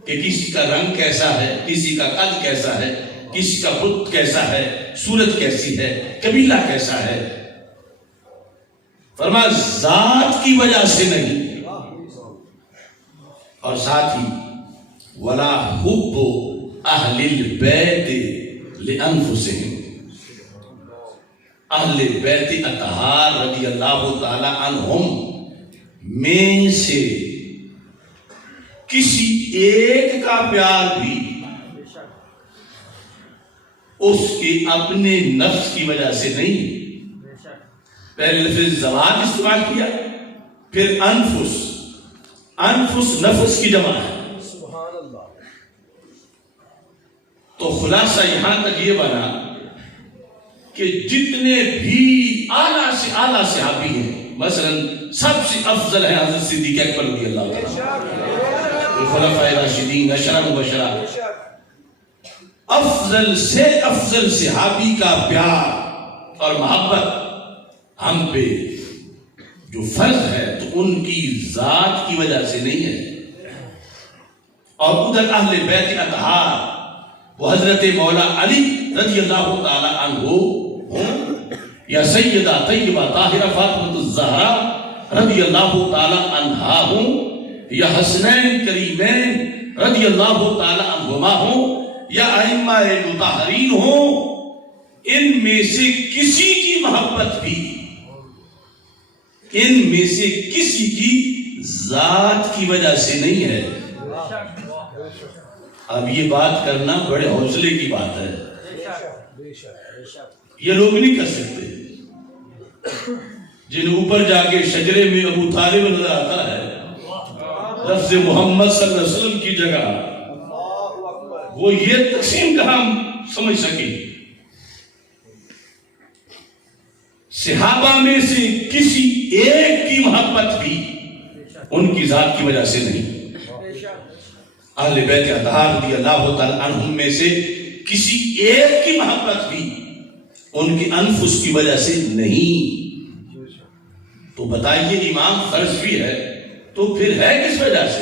کہ کسی کا رنگ کیسا ہے، کسی کا قد کیسا ہے، کسی کا بت کیسا ہے، صورت کیسی ہے، قبیلہ کیسا ہے، فرما ذات کی وجہ سے نہیں۔ اور ساتھ ہی ولا حب اہل البیت لانفسہم، اہل بیت اطہار رضی اللہ تعالی عنہم میں سے کسی ایک کا پیار بھی اس کے اپنے نفس کی وجہ سے نہیں، پہلے لفظ ذوات استعمال کیا، پھر انفس، انفس نفس کی جمع ہے، سبحان اللہ۔ تو خلاصہ یہاں تک یہ بنا کہ جتنے بھی اعلیٰ سے اعلیٰ صحابی ہیں، مثلا سب سے افضل ہے حضرت صدیق اکبر رضی اللہ تعالیٰ، خلفائے راشدین، عشرہ مبشرہ، افضل سے افضل صحابی کا پیار اور محبت ہم پہ جو فرض ہے تو ان کی ذات کی وجہ سے نہیں ہے۔ اور ادھر اہل بیت اطہار وہ حضرت مولا علی رضی اللہ تعالی عنہ ہوں یا سیدہ طیبہ طاہرہ فاطمہ الزہرا رضی اللہ تعالی عنہا ہوں یا حسنین کریمین رضی اللہ تعالی عنہما ہوں یا ائمہ مطہرین ہوں، ان میں سے کسی کی محبت بھی، ان میں سے کسی کی ذات کی وجہ سے نہیں ہے۔ اب یہ بات کرنا بڑے حوصلے کی بات ہے، یہ لوگ نہیں کر سکتے۔ جن اوپر جا کے شجرے میں ابو طالب نظر آتا ہے، لفظ محمد صلی اللہ علیہ وسلم کی جگہ وہ یہ تقسیم کہاں سمجھ سکے؟ صحابہ میں سے کسی ایک کی محبت بھی ان کی ذات کی وجہ سے نہیں، اہل بیت اطہار رضی اللہ تعالی عنہم میں سے کسی ایک کی محبت بھی ان کی انفس کی وجہ سے نہیں۔ تو بتائیے امام فرض بھی ہے تو پھر ہے کس وجہ سے؟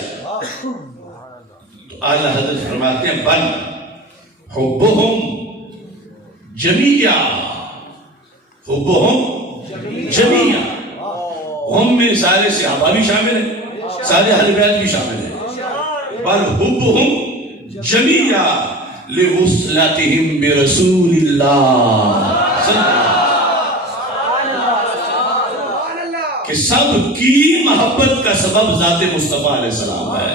تو اعلیٰ حضرت فرماتے ہیں بل حبہم جمیعا، حبہم جمیعا، ہم میں سارے صحابہ بھی شامل ہیں، سارے اہل بیت بھی شامل ہیں، بل حبہم جمیعا لوصلتہم برسول اللہ صلی اللہ کہ سب کی محبت کا سبب ذات مصطفیٰ علیہ السلام ہے،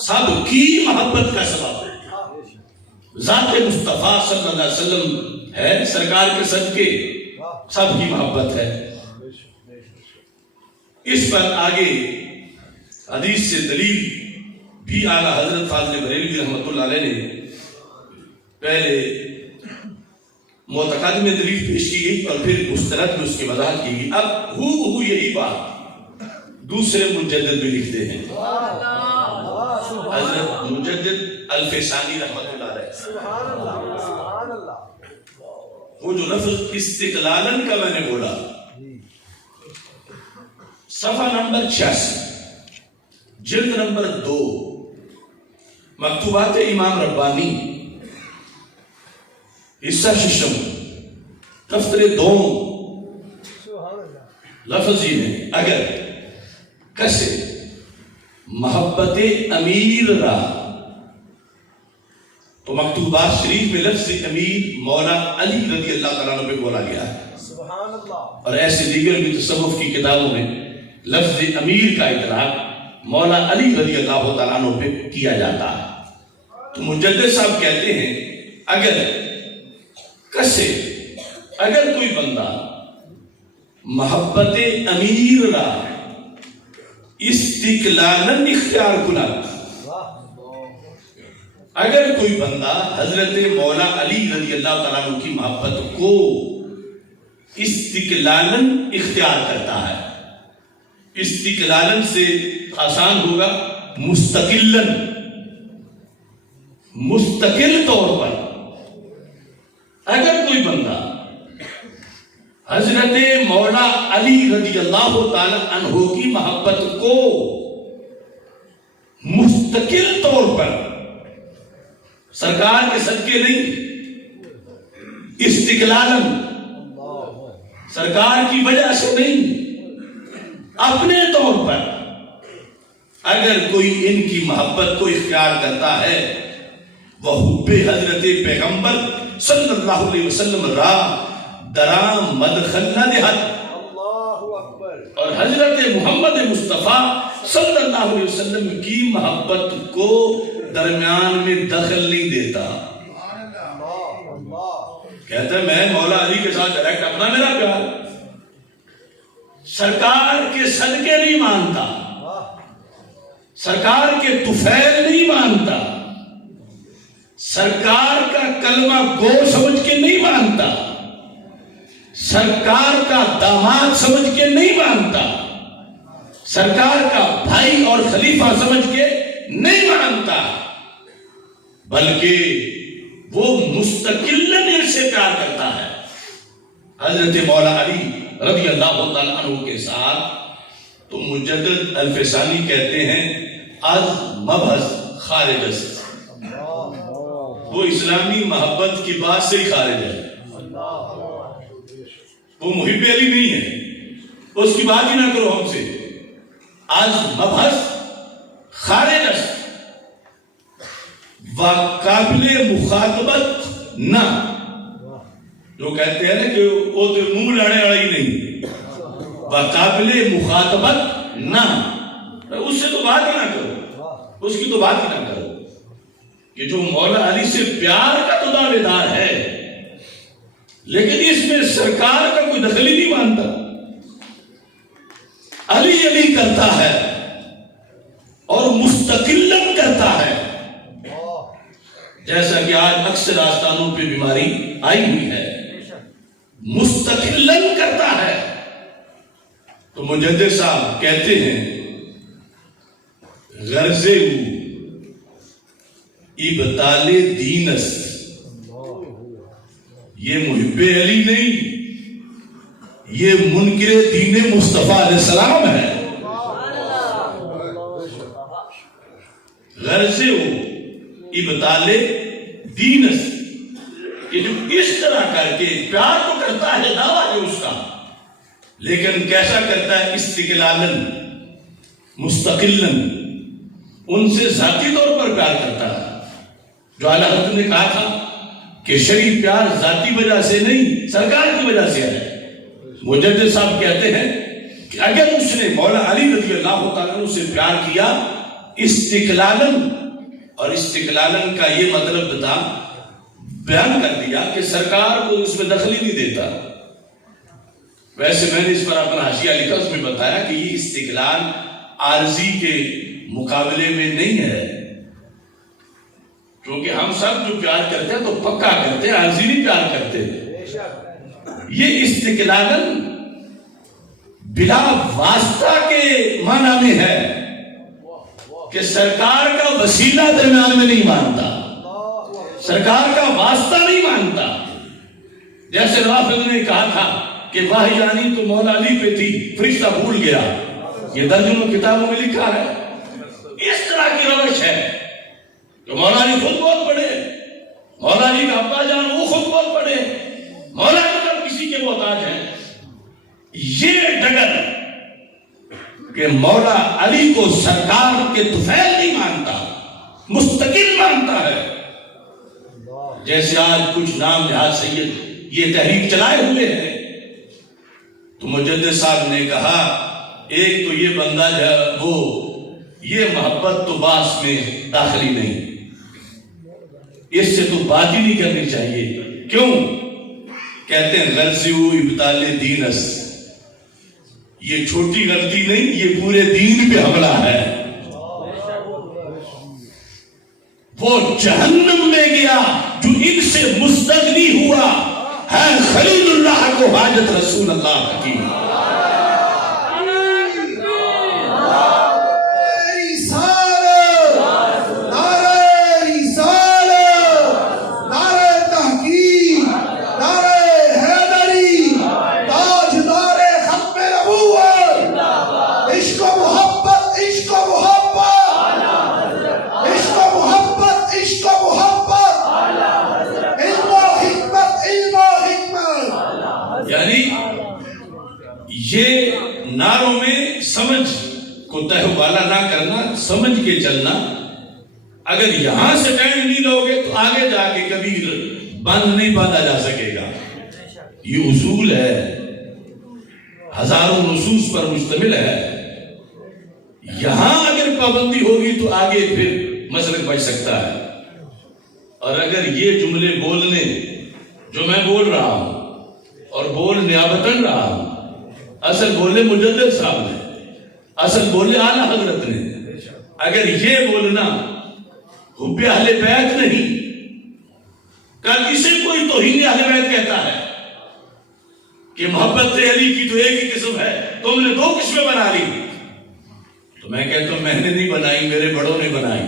سب کی محبت کا سبب ذات مصطفیٰ صلی اللہ علیہ وسلم ہے، سرکار کے صدقے سب کی محبت ہے۔ اس پر آگے حدیث سے دلیل بھی اعلیٰ حضرت فاضل بریلوی رحمۃ اللہ علیہ نے پہلے معتقد میں دلیل پیش کی گئی اور پھر مستند میں اس کی وضاحت کی گئی۔ اب یہی بات دوسرے مجدد بھی لکھتے ہیں، حضرت مجدد الفسانی رحمۃ اللہ علیہ، وہ جو لفظ استقلالن کا میں نے بولا، صفحہ نمبر 86 جلد نمبر 2 مکتوبات امام ربانی حصہ ششم دفتر 2 لفظ ہی میں اگر کسے محبت امیر را، تو مکتوبات شریف میں لفظ امیر مولا علی رضی اللہ تعالیٰ عنہ پہ بولا گیا ہے، اور ایسے دیگر بھی تصوف کی کتابوں میں لفظ امیر کا اطلاق مولا علی رضی اللہ تعالیٰ عنہ پہ کیا جاتا ہے۔ تو مجدد صاحب کہتے ہیں اگر کوئی بندہ محبت امیر را استقلالن اختیار کند، اگر کوئی بندہ حضرت مولا علی رضی اللہ تعالیٰ عنہ کی محبت کو استقلالن اختیار کرتا ہے، استقلالن سے آسان ہوگا مستقل طور پر، اگر کوئی بندہ حضرت مولا علی رضی اللہ تعالی عنہ کی محبت کو مستقل طور پر، سرکار کے صدقے نہیں، استقلالن سرکار کی وجہ سے نہیں، اپنے طور پر اگر کوئی ان کی محبت کو اختیار کرتا ہے، وہ حب حضرت پیغمبر صلی اللہ علیہ وسلم را درام مدخل نہ دہت، اور حضرت محمد مصطفیٰ صلی اللہ علیہ وسلم کی محبت کو درمیان میں دخل نہیں دیتا، کہتا ہے میں مولا علی کے ساتھ ڈائریکٹ اپنا میرا پیار، سرکار کے صدقے نہیں مانتا، سرکار کے طفیل نہیں مانتا، سرکار کا کلمہ گو سمجھ کے نہیں مانتا، سرکار کا داماد سمجھ کے نہیں مانتا، سرکار کا بھائی اور خلیفہ سمجھ کے نہیں مانتا، بلکہ وہ مستقلاً ان سے پیار کرتا ہے۔ حضرت مولا علی رضی اللہ تعالیٰ عنہ کے ساتھ تو مجدد الفسانی کہتے ہیں از مبحث خارج است، وہ اسلامی محبت کی بات سے ہی خارج ہے، وہ محب علی نہیں ہے، اس کی بات ہی نہ کرو ہم سے، از مبحث خارج است و قابل مخاطبت نہ، جو کہتے ہیں نا کہ وہ تو منہ لڑے والا ہی نہیں، و قابل مخاطبت نہ، اس سے تو بات ہی نہ کرو، اس کی تو بات ہی نہ کرو، کہ جو مولا علی سے پیار کا تو دعوے دار ہے لیکن اس میں سرکار کا کوئی دخل ہی نہیں مانتا، علی علی کرتا ہے اور مستقلاً کرتا ہے، جیسا کہ آج اکثر آستانوں پہ بیماری آئی ہوئی ہے، مستقلاً کرتا ہے۔ تو مجدد صاحب کہتے ہیں غرضے ابطال دین است، یہ محب علی نہیں، یہ منکر دین مصطفیٰ علیہ السلام ہے، غرض ابطال دینس کہ جو اس طرح کر کے پیار کو کرتا ہے، دعویٰ ہے اس کا، لیکن کیسا کرتا ہے؟ استقلالن، مستقلن، ان سے ذاتی طور پر پیار کرتا ہے۔ جو اعلیٰ حضرت نے کہا تھا کہ شرعی پیار ذاتی وجہ سے نہیں، سرکار کی وجہ سے ہے۔ مجدد صاحب کہتے ہیں کہ اگر اس نے مولا علی رضی اللہ تعالیٰ عنہ سے پیار کیا استقلالن، اور استقلالن کا یہ مطلب بیان کر دیا کہ سرکار کو اس میں دخل ہی نہیں دیتا۔ ویسے میں نے اس پر اپنا حاشیہ لکھا، اس میں بتایا کہ یہ استقلال عارضی کے مقابلے میں نہیں ہے، کیونکہ ہم سب جو پیار کرتے ہیں تو پکا کرتے ہیں، عارضی نہیں پیار کرتے۔ یہ استقلالن بلا واسطہ کے معنی میں ہے کہ سرکار کا وسیلہ درمیان میں نہیں مانتا، سرکار کا واسطہ نہیں مانتا۔ جیسے رافض نے کہا تھا کہ وحی آنی تو مولا علی پہ تھی، فرشتہ بھول گیا، یہ درجنوں کتابوں میں لکھا ہے۔ اس طرح کی روش ہے کہ مولا علی خود بول پڑے، مولا علی کا ابا جان وہ خود بول پڑے، مولا علی کا کسی کے محتاج ہیں۔ یہ ڈگر کہ مولا علی کو سرکار کے طفیل نہیں مانتا، مستقل مانتا ہے۔ جیسے آج کچھ نام نہاد سید یہ تحریک چلائے ہوئے ہیں، تو مجدد صاحب نے کہا ایک تو یہ بندہ جو ہے وہ یہ محبت تو باس میں داخلی نہیں، اس سے تو بات ہی نہیں کرنی چاہیے۔ کیوں؟ کہتے ہیں غرض ابطال دینس، یہ چھوٹی غلطی نہیں، یہ پورے دین پہ حملہ ہے۔ وہ جہنم میں گیا جو ان سے مستغنی ہوا ہے، خلیل اللہ کو حاجت رسول اللہ کی۔ یہ نعروں میں سمجھ کو تہ والا نہ کرنا، سمجھ کے چلنا۔ اگر یہاں سے ٹائم نہیں لو گے تو آگے جا کے کبھی بند نہیں باندھا جا سکے گا۔ یہ اصول ہے، ہزاروں نصوص پر مشتمل ہے۔ یہاں اگر پابندی ہوگی تو آگے پھر مسلک بچ سکتا ہے۔ اور اگر یہ جملے بولنے جو میں بول رہا ہوں اور بول نیابتاً رہا ہوں، اصل بولے مجدد صاحب نے، اصل بولے اعلیٰ حضرت نے، اگر یہ بولنا حب اہل بیت نہیں، کل اسے کوئی توہین اہل بیت کہتا ہے کہ محبت علی کی تو ایک ہی قسم ہے، تم نے دو قسمیں بنا لی، تو میں کہتا ہوں میں نے نہیں بنائی، میرے بڑوں نے بنائی،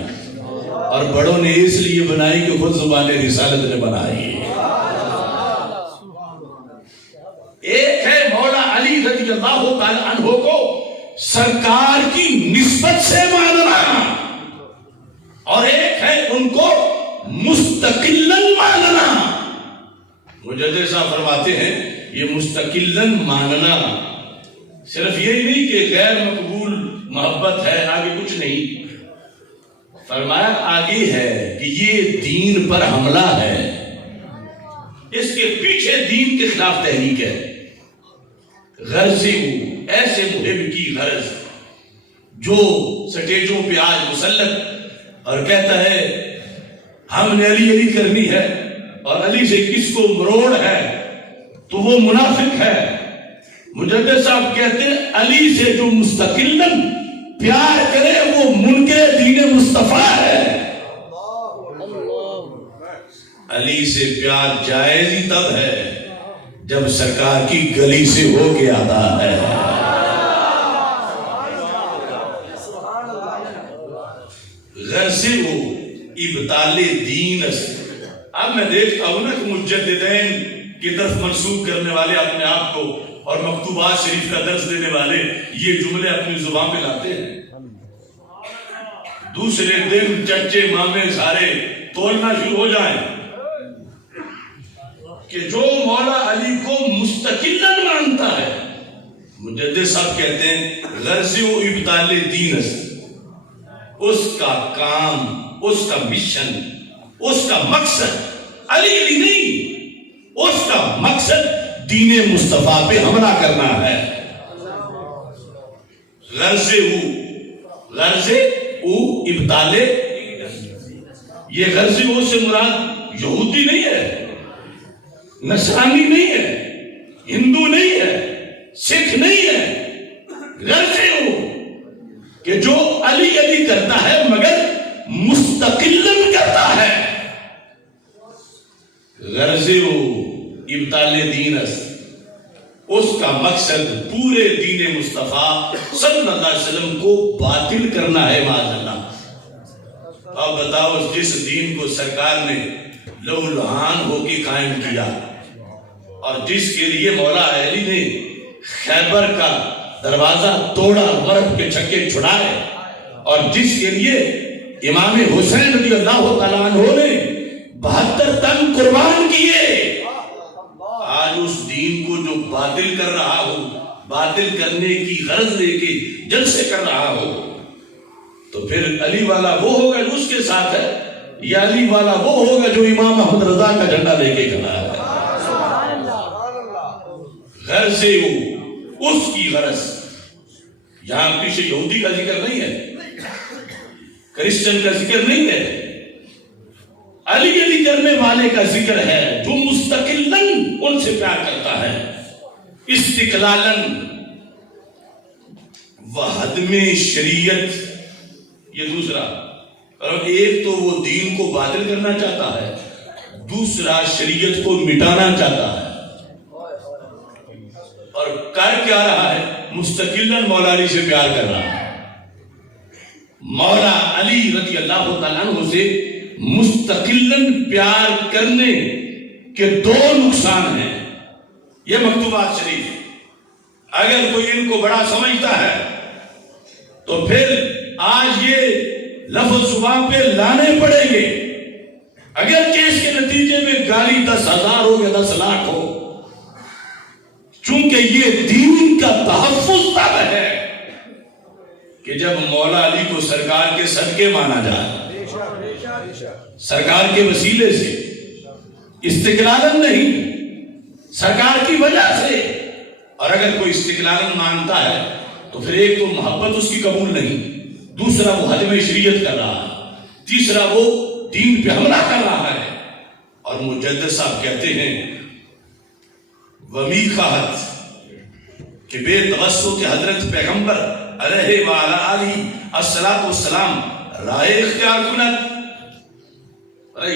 اور بڑوں نے اس لیے بنائی کہ خود زبان رسالت نے بنائی۔ ایک ہے مولا علی رضی اللہ تعالی عنہ کو سرکار کی نسبت سے ماننا، اور ایک ہے ان کو مستقلاً ماننا۔ مجدد صاحب فرماتے ہیں یہ مستقلاً ماننا صرف یہی نہیں کہ غیر مقبول محبت ہے، آگے کچھ نہیں، فرمایا آگے ہے کہ یہ دین پر حملہ ہے، اس کے پیچھے دین کے خلاف تحریک ہے۔ غرض ایسے محب کی غرض جو سٹیجوں پہ آج مسلط اور کہتا ہے ہم نے علی علی کرنی ہے اور علی سے کس کو مروڑ ہے تو وہ منافق ہے۔ مجدد صاحب کہتے ہیں علی سے جو مستقلاً پیار کرے وہ منکر دین مصطفیٰ ہے۔ علی سے پیار جائز ہی تب ہے جب سرکار کی گلی سے ہو کے آتا ہے۔ غرض وہ ابطال دین۔ اب میں دیکھتا ہوں نا کہ مجددین کی طرف منسوب کرنے والے اپنے آپ کو اور مکتوبات شریف کا درس دینے والے یہ جملے اپنی زبان پہ لاتے ہیں۔ دوسرے دن چچے مامے سارے تولنا شروع ہو جائیں کہ جو مولا علی کو مستقلاً مانتا ہے، مجدد صاحب کہتے ہیں غرض و ابطال دین اس کا کام، اس کا مشن، اس کا مقصد علی علی نہیں، اس کا مقصد دین مصطفیٰ پہ حملہ کرنا ہے۔ غرض او ابطال، یہ غرض او سے مراد یہودی نہیں ہے، نصرانی نہیں ہے، ہندو نہیں ہے، سکھ نہیں ہے، غرض او کہ جو علی علی کرتا ہے مگر مستقلاً کرتا ہے۔ غرض او ابطال دین اس کا مقصد پورے دین مصطفیٰ صلی اللہ علیہ وسلم کو باطل کرنا ہے، معاذ اللہ۔ اب بتاؤ جس دین کو سرکار نے لو لہان ہو کے قائم کیا اور جس کے لیے مولا علی نے خیبر کا دروازہ توڑا، غرب کے چھکے چھڑائے، اور جس کے لیے امام حسین رضی اللہ تعالیٰ عنہ نے 72 تن قربان کیے، آج اس دین کو جو باطل کر رہا ہو، باطل کرنے کی غرض لے کے جلسے کر رہا ہو، تو پھر علی والا وہ ہوگا جو اس کے ساتھ ہے، یا علی والا وہ ہوگا جو امام احمد رضا کا جھنڈا لے کے کھڑا ہے؟ غرض اس کی غرض، یہاں پیچھے یہودی کا ذکر نہیں ہے، کرسچن کا ذکر نہیں ہے، علی علی کرنے والے کا ذکر ہے جو مستقلاً ان سے پیار کرتا ہے، استقلالاً وحدم شریعت، یہ دوسرا، اور ایک تو وہ دین کو باطل کرنا چاہتا ہے، دوسرا شریعت کو مٹانا چاہتا ہے، اور کر کیا رہا ہے؟ مستقلاً مولا علی سے پیار کر رہا ہے۔ مولا علی رضی اللہ تعالیٰ عنہ سے مستقلاً پیار کرنے کے دو نقصان ہیں، یہ مکتوبات شریف۔ اگر کوئی ان کو بڑا سمجھتا ہے تو پھر آج یہ لفظ زبان پہ لانے پڑیں گے، اگرچہ اس کے نتیجے میں گالی 10,000 ہو یا 10 لاکھ ہو، چونکہ یہ دین کا تحفظ تب ہے کہ جب مولا علی کو سرکار کے صدقے مانا جائے، سرکار کے وسیلے سے، استقلالاً نہیں، سرکار کی وجہ سے۔ اور اگر کوئی استقلالاً مانتا ہے تو پھر ایک تو محبت اس کی قبول نہیں، دوسرا وہ حدم شریعت کر رہا ہے، تیسرا وہ دین پہ حملہ کر رہا ہے۔ اور مجدد صاحب کہتے ہیں ومی خواہت کہ بے توسط حضرت پیغمبر علیہ وعلی آلہ الصلاۃ والسلام رائے اختیار کنت،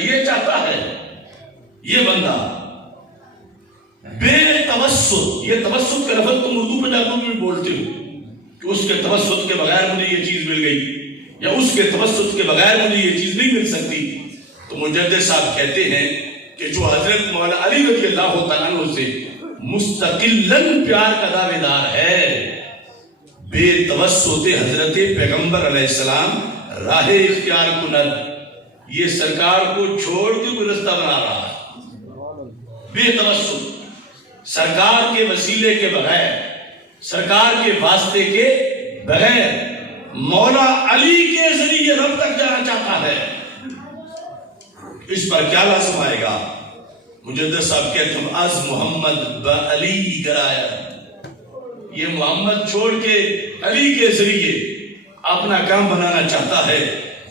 یہ چاہتا ہے یہ بندہ بے توسط، یہ توسط کا لفظ تم اردو پنجابی میں بولتے ہو کہ اس کے توسط کے بغیر مجھے یہ چیز مل گئی، یا اس کے توسط کے بغیر مجھے یہ چیز نہیں مل سکتی، تو مجدد صاحب کہتے ہیں کہ جو حضرت مولانا علی رضی اللہ تعالیٰ عنہ سے مستقلاً پیار کا دعوے دار ہے، بے توسط حضرت پیغمبر علیہ السلام راہ اختیار کند، یہ سرکار کو چھوڑ کے کوئی رستہ بنا رہا ہے، بے توسط، سرکار کے وسیلے کے بغیر، سرکار کے واسطے کے بغیر مولا علی کے ذریعے رب تک جانا چاہتا ہے۔ اس پر کیا لازم آئے گا؟ مجدد صاحب کہتے ہیں از محمد با علی گرایا، یہ محمد چھوڑ کے علی کے ذریعے اپنا کام بنانا چاہتا ہے،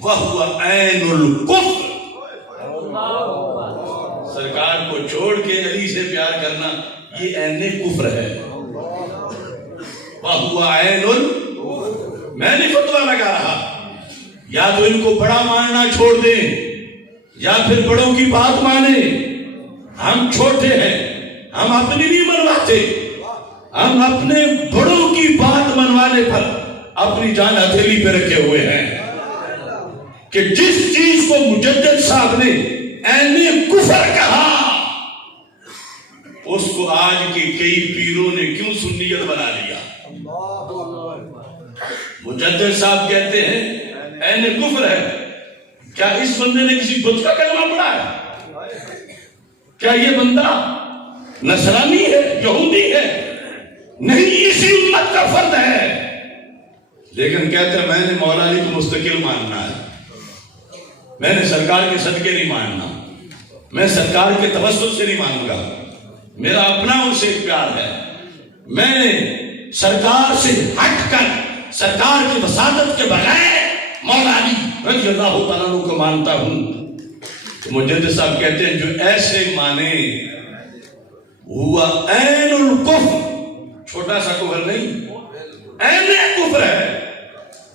وَهُوَ عَيْنُ الْكُفْرِ، سرکار کو چھوڑ کے علی سے پیار کرنا یہ عین کفر ہے۔ وَهُوَ عَيْنُ الْكُفْرِ، میں نے فتویٰ لگا رہا، یا تو ان کو بڑا ماننا چھوڑ دیں یا پھر بڑوں کی بات مانیں، ہم چھوٹے ہیں، ہم اپنی نہیں منواتے، ہم اپنے بڑوں کی بات منوانے پر اپنی جان ہتھیلی پہ رکھے ہوئے ہیں، کہ جس چیز کو مجدد صاحب نے عین کفر کہا اس کو آج کے کئی پیروں نے کیوں سنیت بنا لیا۔ مجدد صاحب کہتے ہیں عین کفر ہے، کیا اس بندے نے کسی بت کا کلمہ پڑھا ہے؟ کیا یہ بندہ نصرانی ہے، یہودی ہے؟ نہیں، اسی امت کا فرد ہے، لیکن کہتا ہے میں نے مولا علی کو مستقل ماننا ہے، میں نے سرکار کے صدقے نہیں ماننا، میں سرکار کے توسل سے نہیں مانوں گا، میرا اپنا ان سے پیار ہے، میں نے سرکار سے ہٹ کر سرکار کی وساطت کے بغیر مولا علی رضی اللہ تعالیٰ عنہ کو مانتا ہوں۔ مجدد صاحب کہتے ہیں جو ایسے مانے ہوا عین الکفر، چھوٹا سا کفر نہیں، عین کفر ہے،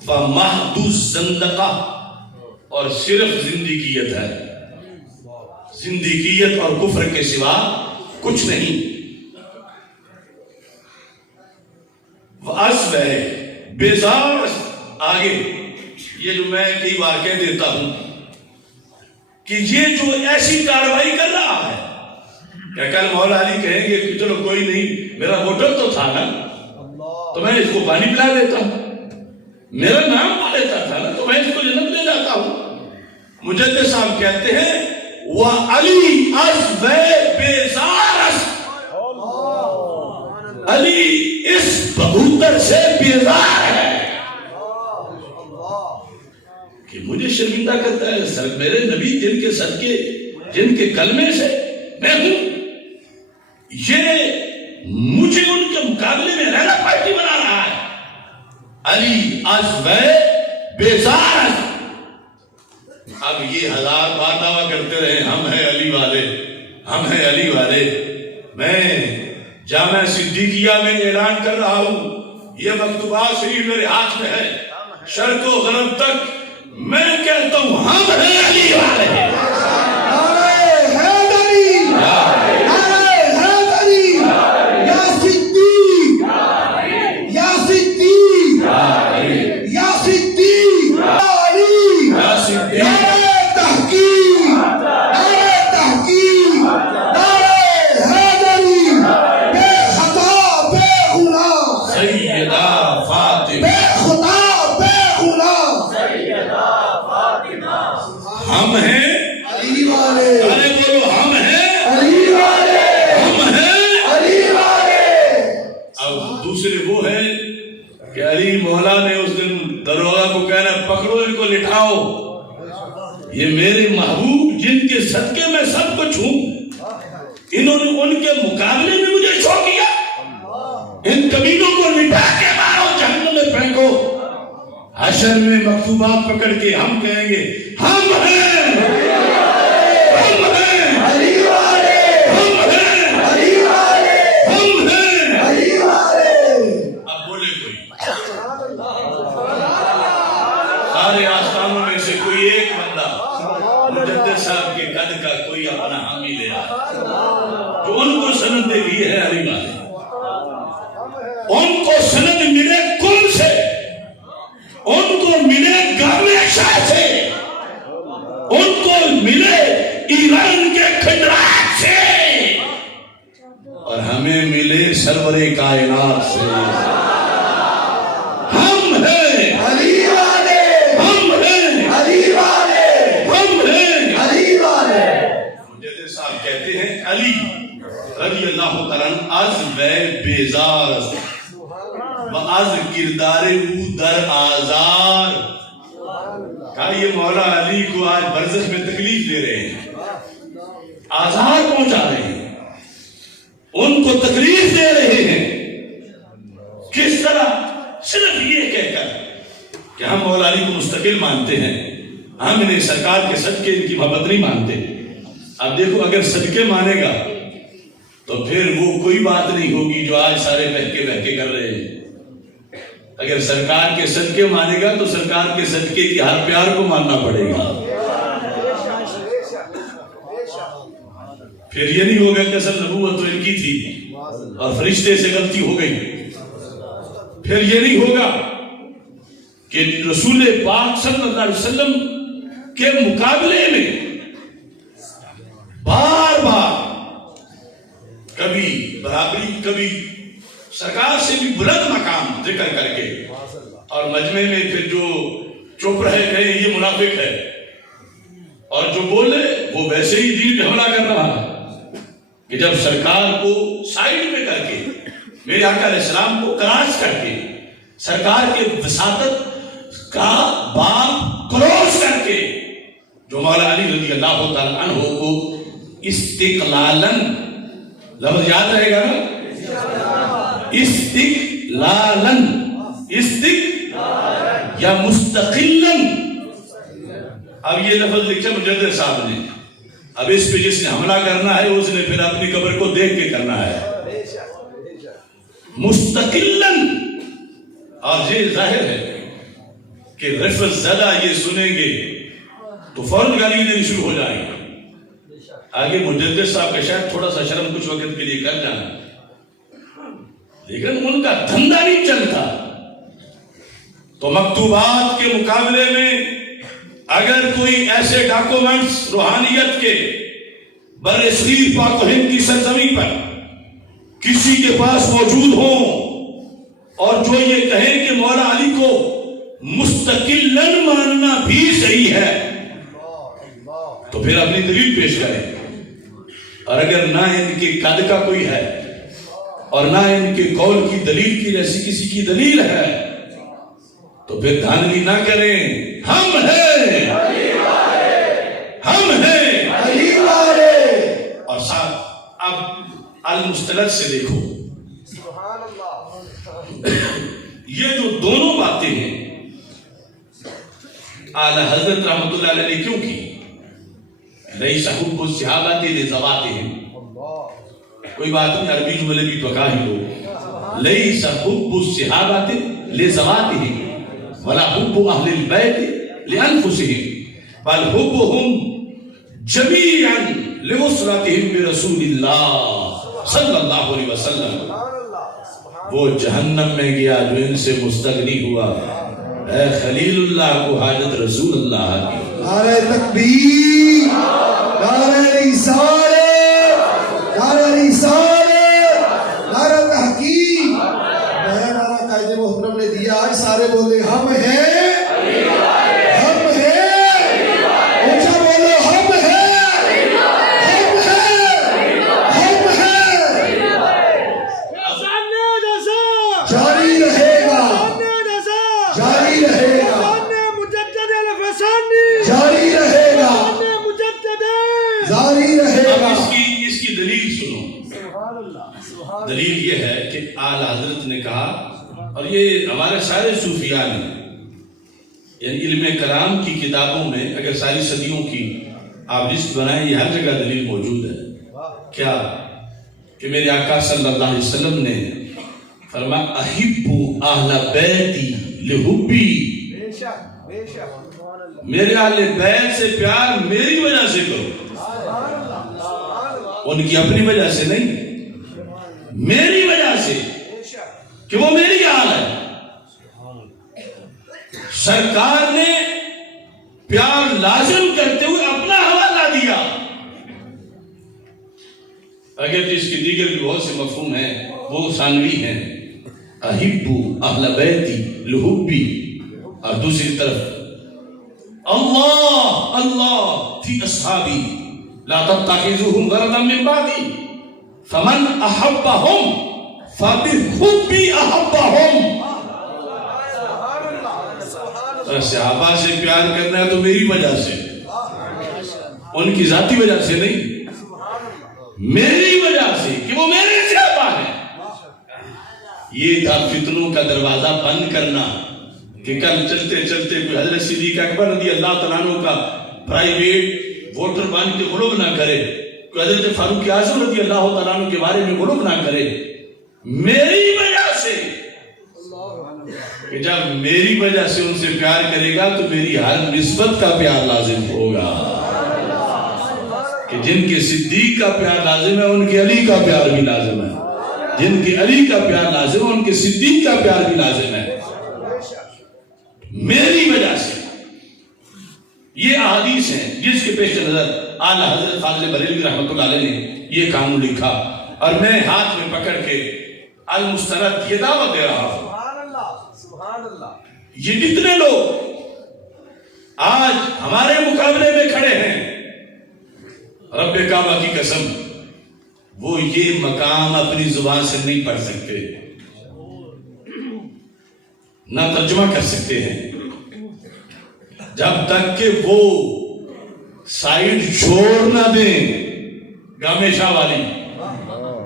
فمحض الزندقہ، اور صرف زندگیت ہے، زندگیت اور کفر کے سوا کچھ نہیں۔ وَأَصْبَحَ بیزار، آگے یہ جو میں کئی بار کہہ دیتا ہوں کہ یہ جو ایسی کاروائی کر رہا ہے، کیا کل مولا علی کہیں گے کہ چلو کوئی نہیں، میرا ووٹر تو تھا نا تو میں اس کو پانی پلا دیتا ہوں، میرا نام پا لیتا تھا نا تو میں اس کو جنت دے جاتا ہوں۔ مجدد صاحب کہتے ہیں وَعَلِي أَصْبَحَ بیزار، علی اس بہوتر سے بیزار ہے کہ مجھے شرمندہ کرتا ہے، سر میرے نبی جن کے صدقے، جن کے کلمے سے میں ہوں، یہ مجھے ان کے مقابلے میں رہنا پارٹی بنا رہا ہے۔ علی ازوے بیزار۔ اب یہ ہزار بار دعویٰ کرتے رہے ہم ہیں علی والے، ہم ہیں علی والے۔ میں جامع صدیقیہ میں اعلان کر رہا ہوں، یہ مکتوبات شریف میرے ہاتھ میں ہے، شرق و غرب تک میں کہتا ہوں ہم ہیں علی والے۔ ہم ہیں علی والے، ارے بولو ہم ہیں علی والے، ہم ہیں علی والے۔ اب دوسرے وہ ہیں کہ علی مولا نے اس دن دروغہ کو کہنا پکڑو ان کو لٹھاؤ، یہ میرے محبوب جن کے صدقے میں سب کچھ ہوں، انہوں نے ان کے مقابلے میں مجھے چھوڑ دیا، ان کمینوں کو لٹا کے مارو، جہنم میں پھینکو۔ حشر میں مکتوبات پکڑ کے ہم کہیں گے ہم ہیں، ہم ہیں علی والے، ہم ہیں علی والے، ہم ہیں علی والے۔ اب بولے کوئی، سارے آستانوں میں سے کوئی ایک بندہ مجدد صاحب کے قد کا کوئی اپنا حامی لے آیا جو ان کو سند دے گی ہے علی والے، ان کو سند ملے کل سے، ان کو ملے گانے شاہ سے، ان کو ملے ایران کے کھنڈرات سے، اور ہمیں ملے سرور کائنات سے۔ ہم ہیں علی والے، ہم ہیں علی والے، ہم ہیں علی والے۔ مجدد صاحب کہتے ہیں علی رضی اللہ تعالیٰ از بے بیزار از کردار او در آزار۔ کہا یہ مولا علی کو آج برزخ میں تکلیف دے رہے ہیں، آزار پہنچا رہے ہیں، ان کو تکلیف دے رہے ہیں۔ کس طرح؟ صرف یہ کہہ کر کہ ہم مولا علی کو مستقل مانتے ہیں، ہم انہیں سرکار کے صدقے ان کی محبت نہیں مانتے۔ اب دیکھو اگر صدقے مانے گا تو پھر وہ کوئی بات نہیں ہوگی جو آج سارے بہکے کر رہے ہیں۔ اگر سرکار کے صدقے مانے گا تو سرکار کے صدقے کی ہر پیار کو ماننا پڑے گا۔ پھر یہ نہیں ہوگا کہ اصل نبوت تو ان کی تھی اور فرشتے سے غلطی ہو گئی۔ پھر یہ نہیں ہوگا کہ رسول پاک صلی اللہ علیہ وسلم کے مقابلے میں بار بار کبھی برابری، کبھی سرکار سے بھی بلند مقام ذکر کر کے، اور مجمع میں پھر جو چپ رہے کہیں یہ منافق ہے، اور جو بولے وہ ویسے ہی دین پہ حملہ کر رہا ہے کہ جب سرکار کو سائڈ میں کر کے، میرے آقا علیہ السلام کو کراس کر کے، سرکار کے وساطت کا باب کروس کر کے، جو مولا علی رضی اللہ تعالی عنہ کو استقلالن، لفظ یاد رہے گا نا، استقلالن، یا مستقلن. اب یہ لفظ لکھا مجدد صاحب نے، اب اس پہ جس نے حملہ کرنا ہے اس نے پھر اپنی قبر کو دیکھ کے کرنا ہے. مستقلن، اور یہ ظاہر ہے کہ رفض زدہ یہ سنیں گے تو فوراً گالی دینا شروع ہو جائیں گے. آگے مجدد صاحب کا شاید تھوڑا سا شرم کچھ وقت کے لیے کر جانا، لیکن ان کا دھندا نہیں چلتا. تو مکتوبات کے مقابلے میں اگر کوئی ایسے ڈاکومنٹس روحانیت کے بر صغیر پاک و ہند کی سرزمین پر کسی کے پاس موجود ہوں اور جو یہ کہیں کہ مولا علی کو مستقلن ماننا بھی صحیح ہے تو پھر اپنی دلیل پیش کریں. اور اگر نہ ان کے قد کا کوئی ہے اور نہ ان کے قول کی دلیل کی جیسی کسی کی دلیل ہے تو پھر دھاندلی نہ کریں. ہم ہیں، ہم ہیں، اور ساتھ اب المستند سے دیکھو یہ جو دونوں باتیں ہیں اعلی حضرت رحمت اللہ علیہ نے کیوں کی؟ لیس حب الصحابہ لذواتہم، کوئی بات نہیں، عربی جملے بھی پکا ہی لو. لیس حب الصحابہ لذواتہم ولا حب اہل البیت لانفسہم بل حبہم جمیعا لاسرتہم برسول اللہ صلی اللہ علیہ وسلم. وہ جہنم میں گیا جو ان سے مستغنی ہوا، اے خلیل اللہ کو حاجت رسول اللہ کی. نعرہ تکبیر، نعرہ رسالت، نعرہ رسالت، نعرہ تحقیق. نیا نعرہ قائد محترم نے دیا، آج سارے بولے ہم ہیں، ہم ہیں، اونچا بولو ہم ہیں، ہم ہیں، ہم ہیں. جاری رہے گا، جاری رہے گا، جاری رہے گا، جاری رہے گا. اس کی دلیل سنو. دلیل یہ ہے کہ اعلی حضرت نے کہا، اور یہ ہمارے سارے صوفیاء نے، یعنی علم کلام کی کتابوں میں اگر ساری صدیوں کی آپ لسٹ بنائیں یہ ہر جگہ دلیل موجود ہے. کیا کہ میرے آقا صلی اللہ علیہ وسلم نے فرمایا احب اہل بیتی لحبی، میرے اہل بیت سے پیار میری وجہ سے کرو، ان کی اپنی وجہ سے نہیں، میری وجہ سے کہ وہ میری آل ہے. سرکار نے پیار لازم کرتے ہوئے اپنا حوالہ دیا. اگر اس کی دیگر بھی بہت سے مفہوم ہیں وہ ثانوی ہیں. احب اہل بیتی لحبی، اور دوسری طرف اللہ اللہ فی اصحابی لا تتخذوهم غرضا من بعدی فمن احبهم فبحبی احبهم. صحابہ سے پیار کرنا ہے تو میری وجہ سے، ان کی ذاتی وجہ سے نہیں، میری وجہ سے کہ وہ میرے صحابہ ہیں. یہ تھا فتنوں کا دروازہ بند کرنا کہ کل چلتے چلتے کوئی حضرت صدیق اکبر رضی اللہ تعالیٰ عنہ کا پرائیویٹ ووٹر بن کے غلب نہ کرے، کوئی حضرت فاروق اعظم رضی اللہ تعالیٰ عنہ کے بارے میں غلب نہ کرے. میری وجہ سے، کہ جب میری وجہ سے ان سے پیار کرے گا تو میری ہر نسبت کا پیار لازم ہوگا. کہ جن کے صدیق کا پیار لازم ہے ان کے علی کا پیار بھی لازم ہے، جن کے علی کا پیار لازم ہے ان کے صدیق کا پیار بھی لازم ہے. میری وجہ سے یہ احادیث ہیں جس کے پیش نظر اعلی حضرت فاضل بریلوی رحمۃ اللہ علیہ نے یہ قانون لکھا، اور میں ہاتھ میں پکڑ کے المستند یہ دعوت دے رہا ہوں. یہ جتنے لوگ آج ہمارے مقابلے میں کھڑے ہیں، رب کعبہ کی قسم وہ یہ مقام اپنی زبان سے نہیں پڑھ سکتے، نہ ترجمہ کر سکتے ہیں، جب تک کہ وہ سائڈ چھوڑ نہ دیں گامے شاہ والی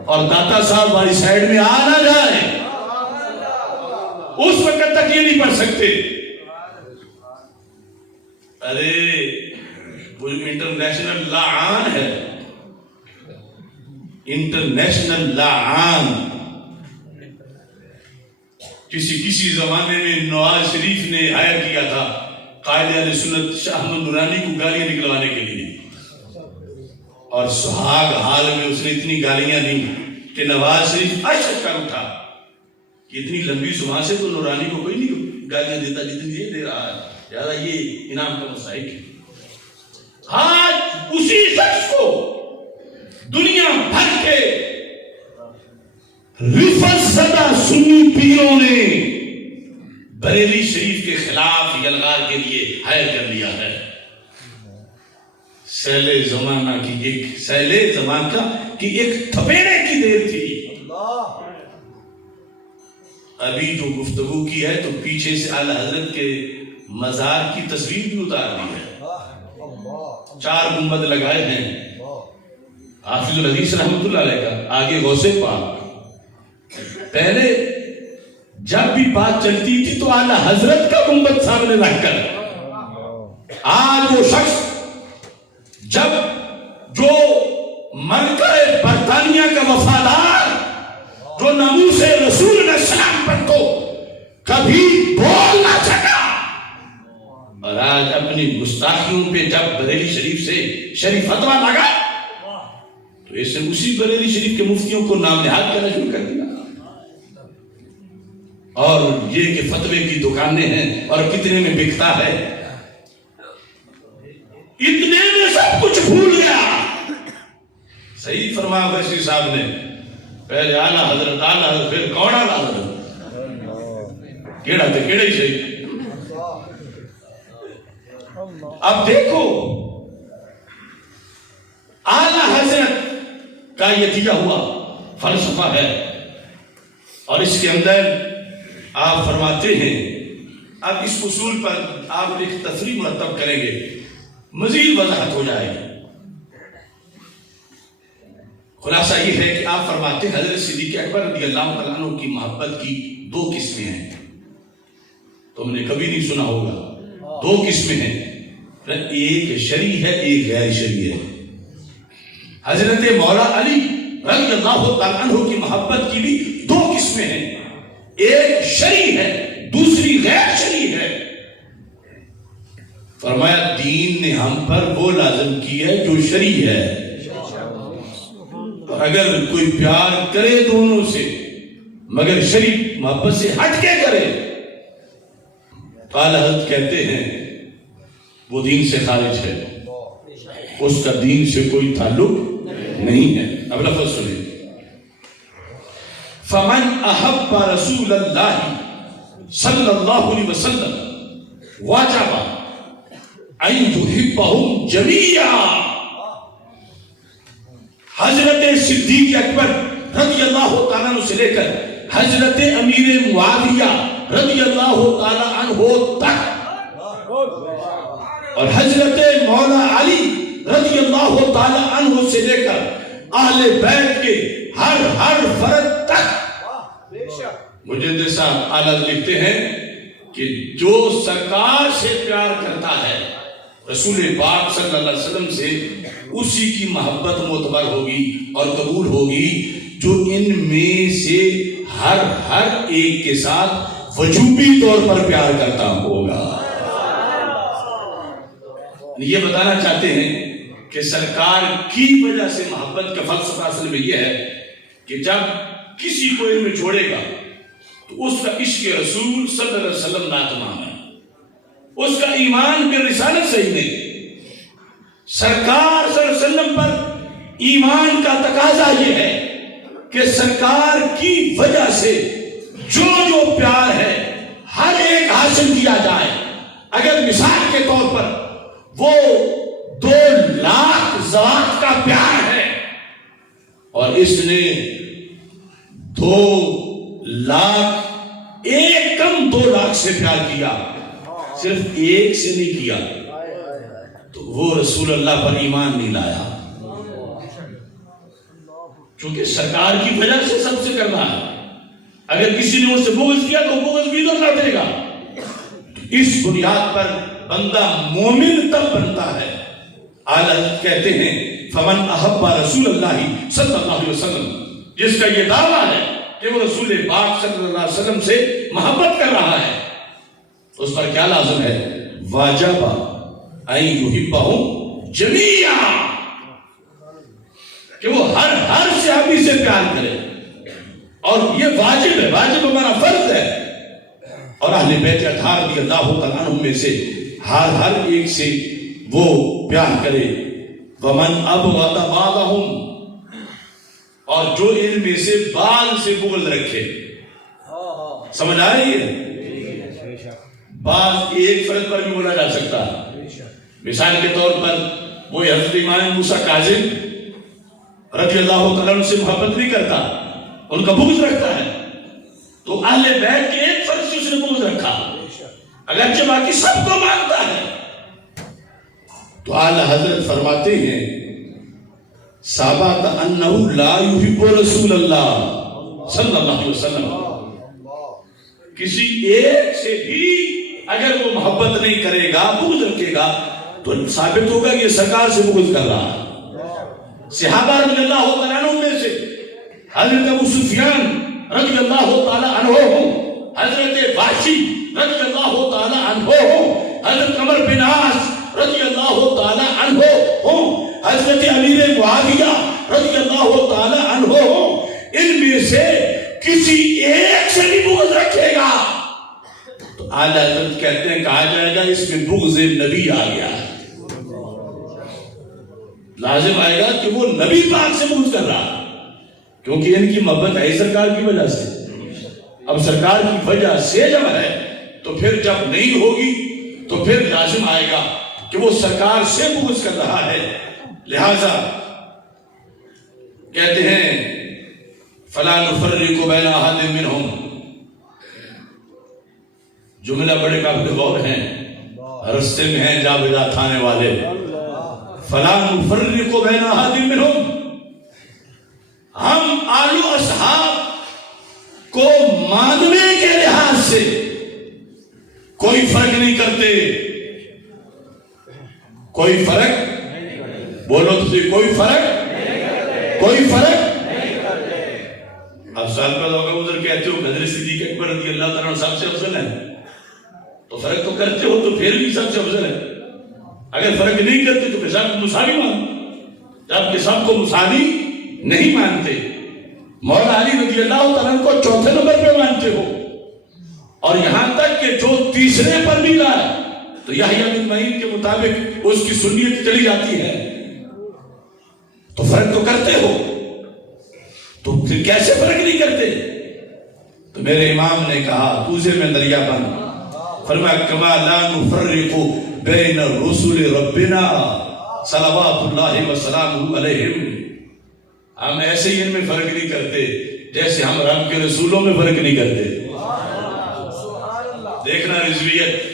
اور داتا صاحب والی سائڈ میں آ نہ جائے، اس وقت تک یہ نہیں پڑھ سکتے۔ ارے وہ انٹرنیشنل لعان ہے، انٹرنیشنل لعان۔ کسی زمانے میں نواز شریف نے ہائر کیا تھا قائد اہل سنت شاہ احمد نورانی کو گالیاں نکلوانے کے لیے، اور سہاگ حال میں اس نے اتنی گالیاں دی کہ نواز شریف اشک کر اٹھا کہ اتنی لمبی زبان سے تو نورانی کو کوئی نہیں گالیاں دیتا جتنی یہ دے رہا ہے، زیادہ یہ انعام کا مستحق ہے۔ آج اسی شخص کو دنیا بھر کے رفت زدہ سنی پیروں نے بریلی شریف کے خلاف یلغار کے لیے ہائر کر لیا ہے۔ سیلِ زمانہ کی ایک تھپیڑے کی دیر تھی۔ ابھی جو گفتگو کی ہے تو پیچھے سے اعلی حضرت کے مزار کی تصویر بھی اتار دی ہے، 4 گنبد لگائے ہیں حافظ الحدیث رحمت اللہ علیہ کا، آگے غوث پاک۔ پہلے جب بھی بات چلتی تھی تو اعلی حضرت کا گنبد سامنے رکھ کر، آج وہ شخص جب جو ملکہ برطانیہ کا وفادار، جو ناموس رسول اللہ علیہ وسلم پر تو کبھی بول نہ سکا، اور آج اپنی گستاخیوں پہ جب بریلی شریف سے شریف فتویٰ لگا تو اس نے اسی بریلی شریف کے مفتیوں کو نام نہاد کرنا شروع کر دیا، اور یہ کہ فتوے کی دکانیں ہیں اور کتنے میں بکتا ہے، اتنے میں سب کچھ بھول گیا۔ صحیح فرمایا ویسی صاحب نے، پہلے اعلیٰ حضرت پھر کون اعلیٰ حضرت، کیڑا تھے کیڑا ہی صحیح۔ اب دیکھو اعلیٰ حضرت کا یہ دیا ہوا فلسفہ ہے، اور اس کے اندر آپ فرماتے ہیں، اب اس اصول پر آپ ایک تفریح مرتب کریں گے، مزید وضاحت ہو جائے گی۔ خلاصہ یہ ہے کہ آپ فرماتے ہیں حضرت صدیق اکبر رضی اللہ تعالیٰ عنہ کی محبت کی 2 قسمیں ہیں، تم نے کبھی نہیں سنا ہوگا، 2 قسمیں ہیں، ایک شرعی ہے ایک غیر شرعی ہے۔ حضرت مولا علی رضی اللہ تعالیٰ عنہ کی محبت کی بھی 2 قسمیں ہیں، ایک شرعی ہے دوسری غیر شرعی ہے۔ فرمایا دین نے ہم پر وہ لازم کی ہے جو شرعی ہے، اگر کوئی پیار کرے دونوں سے مگر شرعی محبت سے ہٹ کے کرے، اعلیٰ حضرت کہتے ہیں وہ دین سے خارج ہے، اس کا دین سے کوئی تعلق نہیں ہے۔ اب لفظ سنیں، فمن احب رسول اللہ صلی اللہ علیہ وسلم واجب ان یحبہم جمیعا۔ حضرت صدیق اکبر رضی اللہ تعالیٰ عنہ سے لے کر حضرت امیر معاویہ رضی اللہ تعالیٰ عنہ تک، اور حضرت مولا علی رضی اللہ تعالیٰ عنہ سے لے کر اہل بیت کے ہر فرد تک، مجدد صاحب اعلیٰ لکھتے ہیں کہ جو سرکار سے پیار کرتا ہے رسول پاک صلی اللہ علیہ وسلم سے، اسی کی محبت معتبر ہوگی اور قبول ہوگی جو ان میں سے ہر ایک کے ساتھ وجوبی طور پر پیار کرتا ہوگا۔ یہ بتانا چاہتے ہیں کہ سرکار کی وجہ سے محبت کا فلسفہ اصل میں یہ ہے کہ جب کسی کو ان میں چھوڑے گا تو اس کا عشق رسول صلی اللہ علیہ وسلم ناتمام ہے، اس کا ایمان پہ رسالت صحیح نہیں۔ سرکار صلی اللہ علیہ وسلم پر ایمان کا تقاضا یہ ہے کہ سرکار کی وجہ سے جو پیار ہے ہر ایک حاصل کیا جائے، اگر مثال کے طور پر وہ 2,00,000 زواج کا پیار ہے اور اس نے 2,00,000 ایک کم 2,00,000 سے پیار کیا، صرف ایک سے نہیں کیا، تو وہ رسول اللہ پر ایمان نہیں لایا، کیونکہ سرکار کی وجہ سے سب سے کرنا ہے۔ اگر کسی نے ان سے بغض کیا تو بغض بھی ادھر لوٹے گا۔ اس بنیاد پر بندہ مومن تب بنتا ہے۔ اعلیٰ کہتے ہیں فمن احب رسول اللہ صلی اللہ علیہ وسلم، جس کا یہ دعویٰ ہے کہ وہ رسول پاک صلی اللہ علیہ وسلم سے محبت کر رہا ہے، اس پر کیا لازم ہے؟ واجب ان یحبہم جمیعا، کہ وہ ہر صحابی سے پیار کرے، اور یہ واجب ہے، واجب ہمارا فرض ہے، اور اہل بیت اطہار رضی اللہ تعالیٰ عنہم میں سے ہر ایک سے وہ پیار کرے۔ ومن ابغض بعضهم، اور جو ان میں سے بعض سے بغض رکھے، سمجھ آ رہی ہے؟ بعض ایک فرد پر بھی بولا جا سکتا ہے، مثال کے طور پر وہ حضرت امام موسیٰ کاظم رضی اللہ تعالیٰ عنہ سے محبت نہیں کرتا، ان کا بغض رکھتا ہے، تو اہل بیت کے ایک فرد سے اس نے بغض رکھا، اگرچہ باقی سب کو مانتا ہے۔ تو اعلیٰ حضرت فرماتے ہیں ثابت انہ لا یحب رسول اللہ صلی اللہ علیہ وسلم، کسی ایک سے بھی اگر وہ محبت نہیں کرے گا، بغض رکھے گا، تو ثابت ہوگا کہ یہ سرکار سے بغض کر رہا ہے۔ صحابہ رضی اللہ تعالیٰ عنہ میں سے حضرت ابو سفیان رضی اللہ تعالیٰ عنہ ہو، حضرت وحشی رضی اللہ تعالیٰ عنہ ہو، حضرت عمر بن عاص رضی اللہ تعالیٰ عنہ ہو، حضرت امیر معاویہ رضی اللہ تعالیٰ عنہ ہو، ان میں سے کسی ایک سے بھی بغض رکھے گا تو اعلیٰ حضرت کہتے ہیں کہا جائے گا اس میں بغض نبی آ گیا ہے، لازم آئے گا کہ وہ نبی پاک سے بغض کر رہا، کیونکہ ان کی محبت ہے سرکار کی وجہ سے۔ اب سرکار کی وجہ سے جب ہے تو پھر جب نہیں ہوگی تو پھر لازم آئے گا کہ وہ سرکار سے بغض کر رہا ہے۔ لہذا کہتے ہیں فَلَا نُفَرِّقُ بَيْنَ أَحَدٍ مِّنْهُمْ، جملہ بڑے قابل غور ہیں، رستے میں ہیں جاویدہ تھانے والے، فَلَا نُفَرِّقُ بَيْنَ أَحَدٍ مِّنْهُمْ، ہم آل و اصحاب کو ماننے کے لحاظ سے کوئی فرق نہیں کرتے، کوئی فرق بولو تو کوئی فرق، کوئی فرق۔ اب سال پیدا ہوگا ادھر کہتے ہو حضرت صدیق اکبر رضی اللہ تعالیٰ سب سے افضل ہے، تو فرق تو کرتے ہو تو پھر بھی سب سے افضل ہے، اگر فرق نہیں کرتے تو پھر سب کو مساوی مانتے، جبکہ سب کو مساوی نہیں مانتے، مولا علی رضی اللہ تعالیٰ کو چوتھے نمبر پہ مانتے ہو، اور یہاں تک کہ جو تیسرے پر بھی لائے تو یحییٰ بن معین کے مطابق اس کی سنیت چلی جاتی ہے، تو فرق تو کرتے ہو، تو پھر کیسے فرق نہیں کرتے؟ تو میرے امام نے کہا کوزے میں دریا بند، فرمایا کما لا نفرق بین رسول ربنا صلوات اللہ وسلامہ علیہم، ہم ایسے ہی ان میں فرق نہیں کرتے جیسے ہم رب کے رسولوں میں فرق نہیں کرتے۔ دیکھنا رضویت،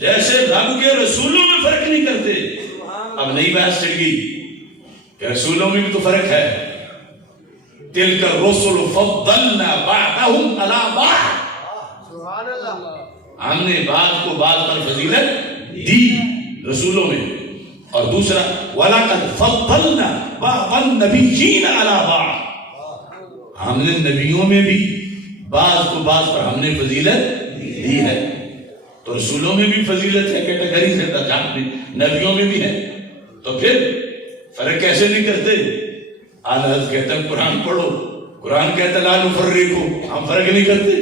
جیسے رب کے رسولوں میں فرق نہیں کرتے۔ اب نئی بحث چل گئی کہ رسولوں میں بھی تو فرق ہے، تلک الرسل فضلنا بعضهم علی بعض، ہم نے بعض کو بعض پر فضیلت دی رسولوں میں، اور دوسرا وَلَقَدْ فَضَّلْنَا بَعْضَ النَّبِيِّينَ عَلَى بَعْضٍ، ہم نے نبیوں میں بھی بعض کو بعض پر ہم نے فضیلت دی ہے، تو رسولوں میں بھی فضیلت ہے کیٹیگری سے درجات میں، نبیوں میں بھی ہے، تو پھر فرق کیسے نہیں کرتے؟ اعلیٰ حضرت کہتے ہیں قرآن پڑھو، قرآن کہتا ہے لا نفرق، ہم فرق نہیں کرتے،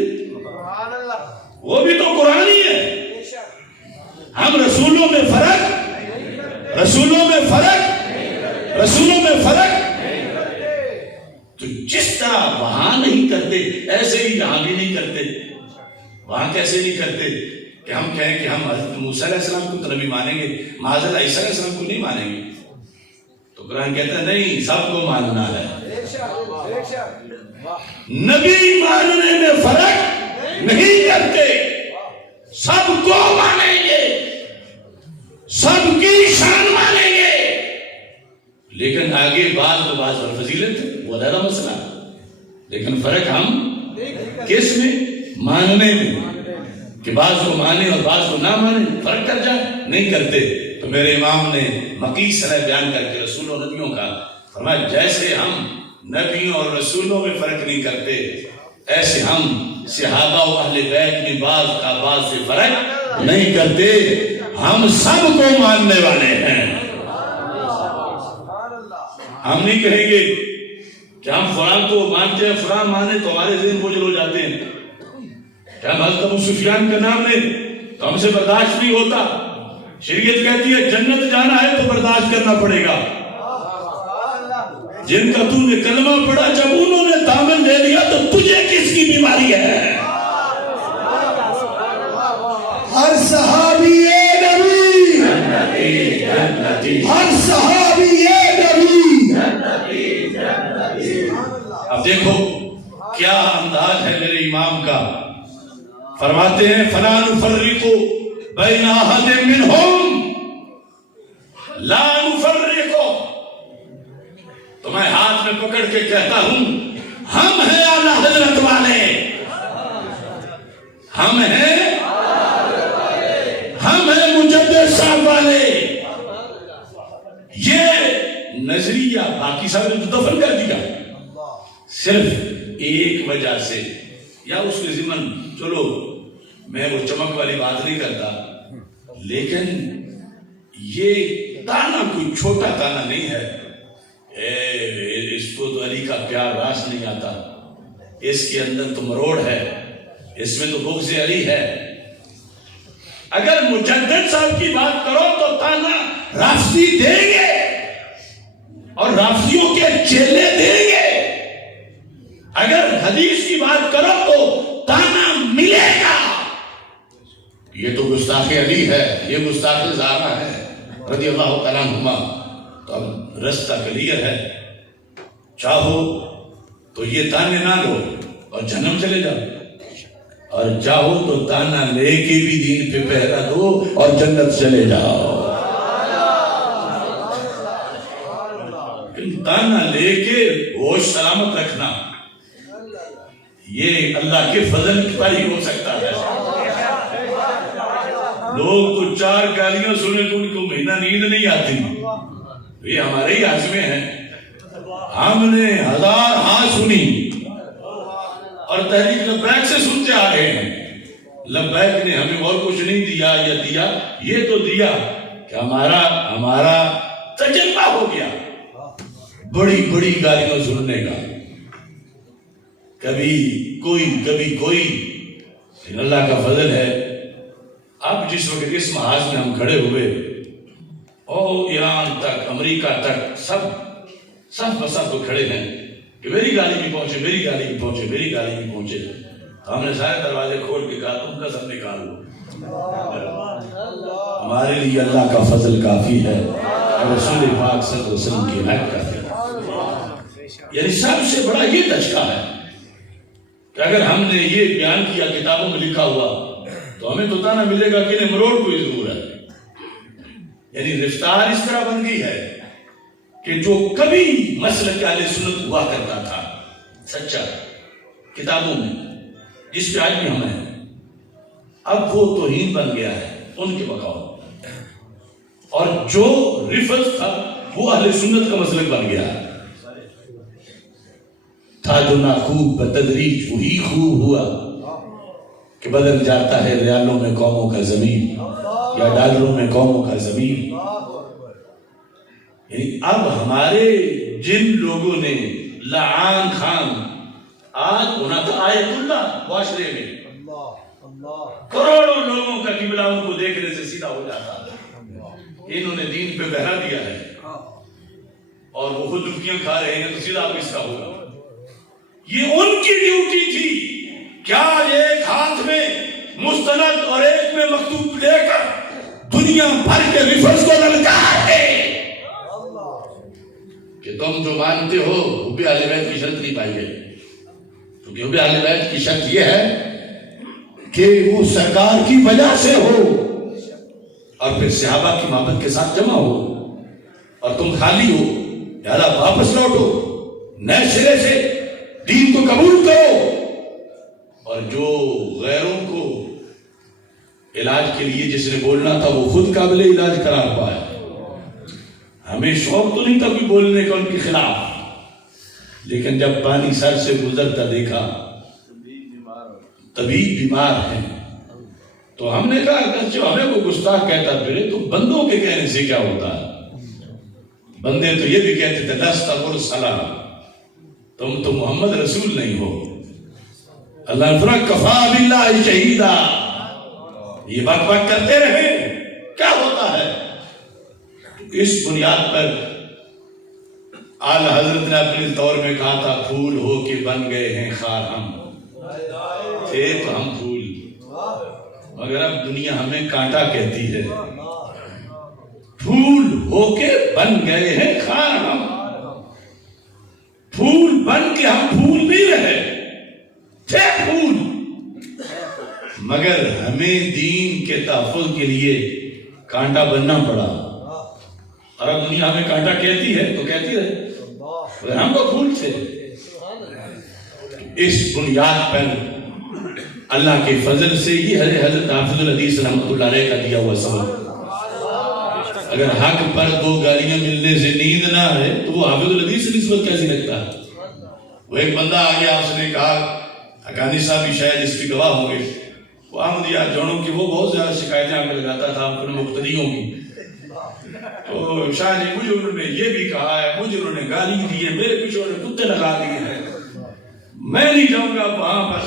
وہ بھی تو قرآن ہی ہے، ہم رسولوں میں فرق، رسولوں میں فرق، رسولوں میں فرق، تو جس طرح وہاں نہیں کرتے ایسے ہی یہاں بھی نہیں کرتے۔ وہاں کیسے نہیں کرتے کہ ہم کہیں کہ ہم حضرت موسیٰ علیہ السلام کو تو نبی مانیں گے، معاذ اللہ عیسیٰ علیہ السلام کو نہیں مانیں گے؟ تو قرآن کہتا ہے نہیں، سب کو ماننا ہے۔ نبی ماننے میں فرق نہیں کرتے، سب کو مانیں گے، سب کی شان مانیں گے، لیکن آگے بعض کو بعض پر فضیلت وہ علیحدہ مسئلہ، لیکن فرق ہم کس میں؟ ماننے میں، کہ بعض کو مانے اور بعض کو نہ مانے، فرق کر جائے نہیں کرتے۔ تو میرے امام نے مقیس علیہ بیان کر کے رسولوں اور نبیوں کا فرمایا جیسے ہم نبیوں اور رسولوں میں فرق نہیں کرتے، ایسے ہم صحابہ و اہل بیت میں بعض کا بعض سے فرق نہیں کرتے، ہم سب کو ماننے والے ہیں۔ ہم نہیں کہیں گے کہ ہم فلاں کو مانتے ہیں، فلاں مانے تو ہمارے ذہن بوجھل ہو جاتے ہیں، کہ ہم حضرت ابو سفیان کا نام لیں تو ہم سے برداشت نہیں ہوتا۔ شریعت کہتی ہے جنت جانا ہے تو برداشت کرنا پڑے گا۔ جن کا تو نے کلمہ پڑھا جب انہوں نے دامن دے دیا تو تجھے کس کی بیماری ہے؟ ہر صحابی نبی، ہر صحابی نبی۔ اب دیکھو کیا انداز ہے میرے امام کا، فرماتے ہیں فَلَا نُفَرِّقُ بَيْنَ أَحَدٍ مِّنْهُمْ، لا نفرقو، تو میں ہاتھ میں پکڑ کے کہتا ہوں ہم ہیں اعلیٰ حضرت والے، ہم ہیں مجدد صاحب والے۔ یہ نظریہ باقی سب نے تو دفن کر دیا، صرف ایک وجہ سے، یا اس کے ضمن چلو میں وہ چمک والی بات نہیں کرتا، لیکن یہ تانا کوئی چھوٹا تانا نہیں ہے، اس کو تو علی کا پیار راس نہیں آتا، اس کے اندر تو مروڑ ہے، اس میں تو بغض علی ہے۔ اگر مجدد صاحب کی بات کرو تو تانا رافضی دیں گے اور رافضیوں کے چیلے دیں گے، اگر حدیث کی بات کرو تو تانا ملے گا۔ یہ تو گستاخ علی ہے، یہ گستاخ زہرا ہے رضی اللہ تعالیٰ عنہما۔ تو اب رستہ کلیئر ہے، چاہو تو یہ تانے نہ لو اور جہنم چلے جاؤ، اور چاہو تو تانا لے کے بھی دین پہ پہرا دو اور جنت چلے جاؤ۔ تانا لے کے ہوش سلامت رکھنا یہ اللہ کے فضل پر ہی ہو سکتا ہے۔ لوگ تو 4 گالیاں سنے تو ان کو مہینہ نیند نہیں آتی، یہ ہمارے ہی عزمیں ہیں۔ ہم نے 1000 ہاں سنی اور تحریک لبیک سے سنتے آ رہے ہیں، لبیک نے ہمیں اور کچھ نہیں دیا، یا دیا یہ تو دیا کہ ہمارا تجربہ ہو گیا بڑی بڑی گالیاں سننے کا، کبھی کوئی، اللہ کا فضل ہے۔ اب جس وقت اس محاذ میں ہم کھڑے ہوئے، ایران تک، امریکہ تک، سب کھڑے ہیں کہ میری گاڑی بھی پہنچے، میری گاڑی بھی پہنچے، میری گاڑی بھی پہنچے۔ ہم نے سارے دروازے کھول کے کہا تم کا سب نکال لو، ہمارے لیے اللہ کا فضل کافی ہے، رسول پاک صلی اللہ علیہ وسلم کی عنایت کافی ہے۔ یعنی سب سے بڑا یہ دھچکا ہے کہ اگر ہم نے یہ بیان کیا کتابوں میں لکھا ہوا تو ہمیں تو تانا ملے گا کہ مروڑ کوئی ضرور ہے۔ یعنی رفتار اس طرح بن گئی ہے کہ جو کبھی مسلک اہل سنت ہوا کرتا تھا سچا کتابوں میں، جس پہ آج بھی ہم ہیں، اب وہ توہین بن گیا ہے ان کے بقاؤ، اور جو رفض تھا وہ اہل سنت کا مسلک بن گیا ہے۔ تھا جو نہ خوب بتدریج وہی خوب ہوا کہ بدل جاتا ہے ریالوں میں قوموں کا زمین یا ڈالروں میں قوموں کا زمین۔ یعنی اب ہمارے جن لوگوں نے لعان خان آج ہونا تھا آیت اللہ معاشرے میں، کروڑوں لوگوں کا قبلہ ان کو دیکھنے سے سیدھا ہو جاتا، انہوں نے دین پہ بہرا دیا ہے اور وہ خود دبکیاں کھا رہے ہیں تو سیدھا آپ اس کا ہوگا۔ یہ ان کی ڈیوٹی تھی، کیا ایک ہاتھ میں مستند اور ایک میں مکتوب لے کر دنیا بھر کے ریفرز کو للکارے کہ تم جو مانتے ہو حب اہل بیت کی شرط نہیں پائی گئی، کیونکہ حب اہل بیت کی شرط یہ ہے کہ وہ سرکار کی وجہ سے ہو اور پھر صحابہ کی محبت کے ساتھ جمع ہو، اور تم خالی ہو، لہذا واپس لوٹو، نئے سرے سے دین کو قبول کرو، اور جو غیروں کو علاج کے لیے جس نے بولنا تھا وہ خود قابل علاج قرار پائے۔ ہمیں شوق تو نہیں تھا کہ بولنے کا ان کے خلاف، لیکن جب پانی سر سے گزرتا دیکھا طبیب بیمار ہیں تو ہم نے کہا اگرچہ ہمیں کوئی گستاخ کہتا پھرے تو بندوں کے کہنے سے کیا ہوتا ہے؟ بندے تو یہ بھی کہتے تھے لست مرسلا، تم تو محمد رسول نہیں ہو۔ اللہ فرق کفا باللہ شہیدہ، یہ بک بک کرتے رہے، کیا ہوتا ہے؟ اس بنیاد پر اعلیٰ حضرت نے اپنے دور میں کہا تھا پھول ہو کے بن گئے ہیں خار، ہم تھے تو ہم پھول، مگر اب دنیا ہمیں کانٹا کہتی ہے۔ پھول ہو کے بن گئے ہیں خار، ہم پھول بن کے ہم پھول نہیں رہے، تھے پھول، مگر ہمیں دین کے تحفظ کے لیے کانٹا بننا پڑا، اور اب دنیا ہمیں کانٹا کہتی ہے تو کہتی رہے، مگر ہم تو پھول تھے۔ اس بنیاد پر اللہ کے فضل سے یہ حضرت حافظ الحدیث رحمۃ اللہ علیہ کا دیا ہوا سبب، اگر حق پر دو گالیاں ملنے سے نیند نہ ہے تو وہ حافظ الحدیث سے نسبت کیسے لگتا ہے؟ وہ ایک بندہ آ گیا، اس نے کہا حقانی صاحب بھی شاید اس کی گواہ ہوں گے، وہ احمدیہ جوڑوں کی وہ بہت زیادہ شکایتیں آ کے لگاتا تھا اپنے مقتدیوں کی، تو شاہ جی مجھے انہوں نے یہ بھی کہا ہے، مجھے انہوں نے گالی دی ہے، میرے پیچھے انہوں نے کتے لگا دیے ہیں، میں نہیں جاؤں گا وہاں پر۔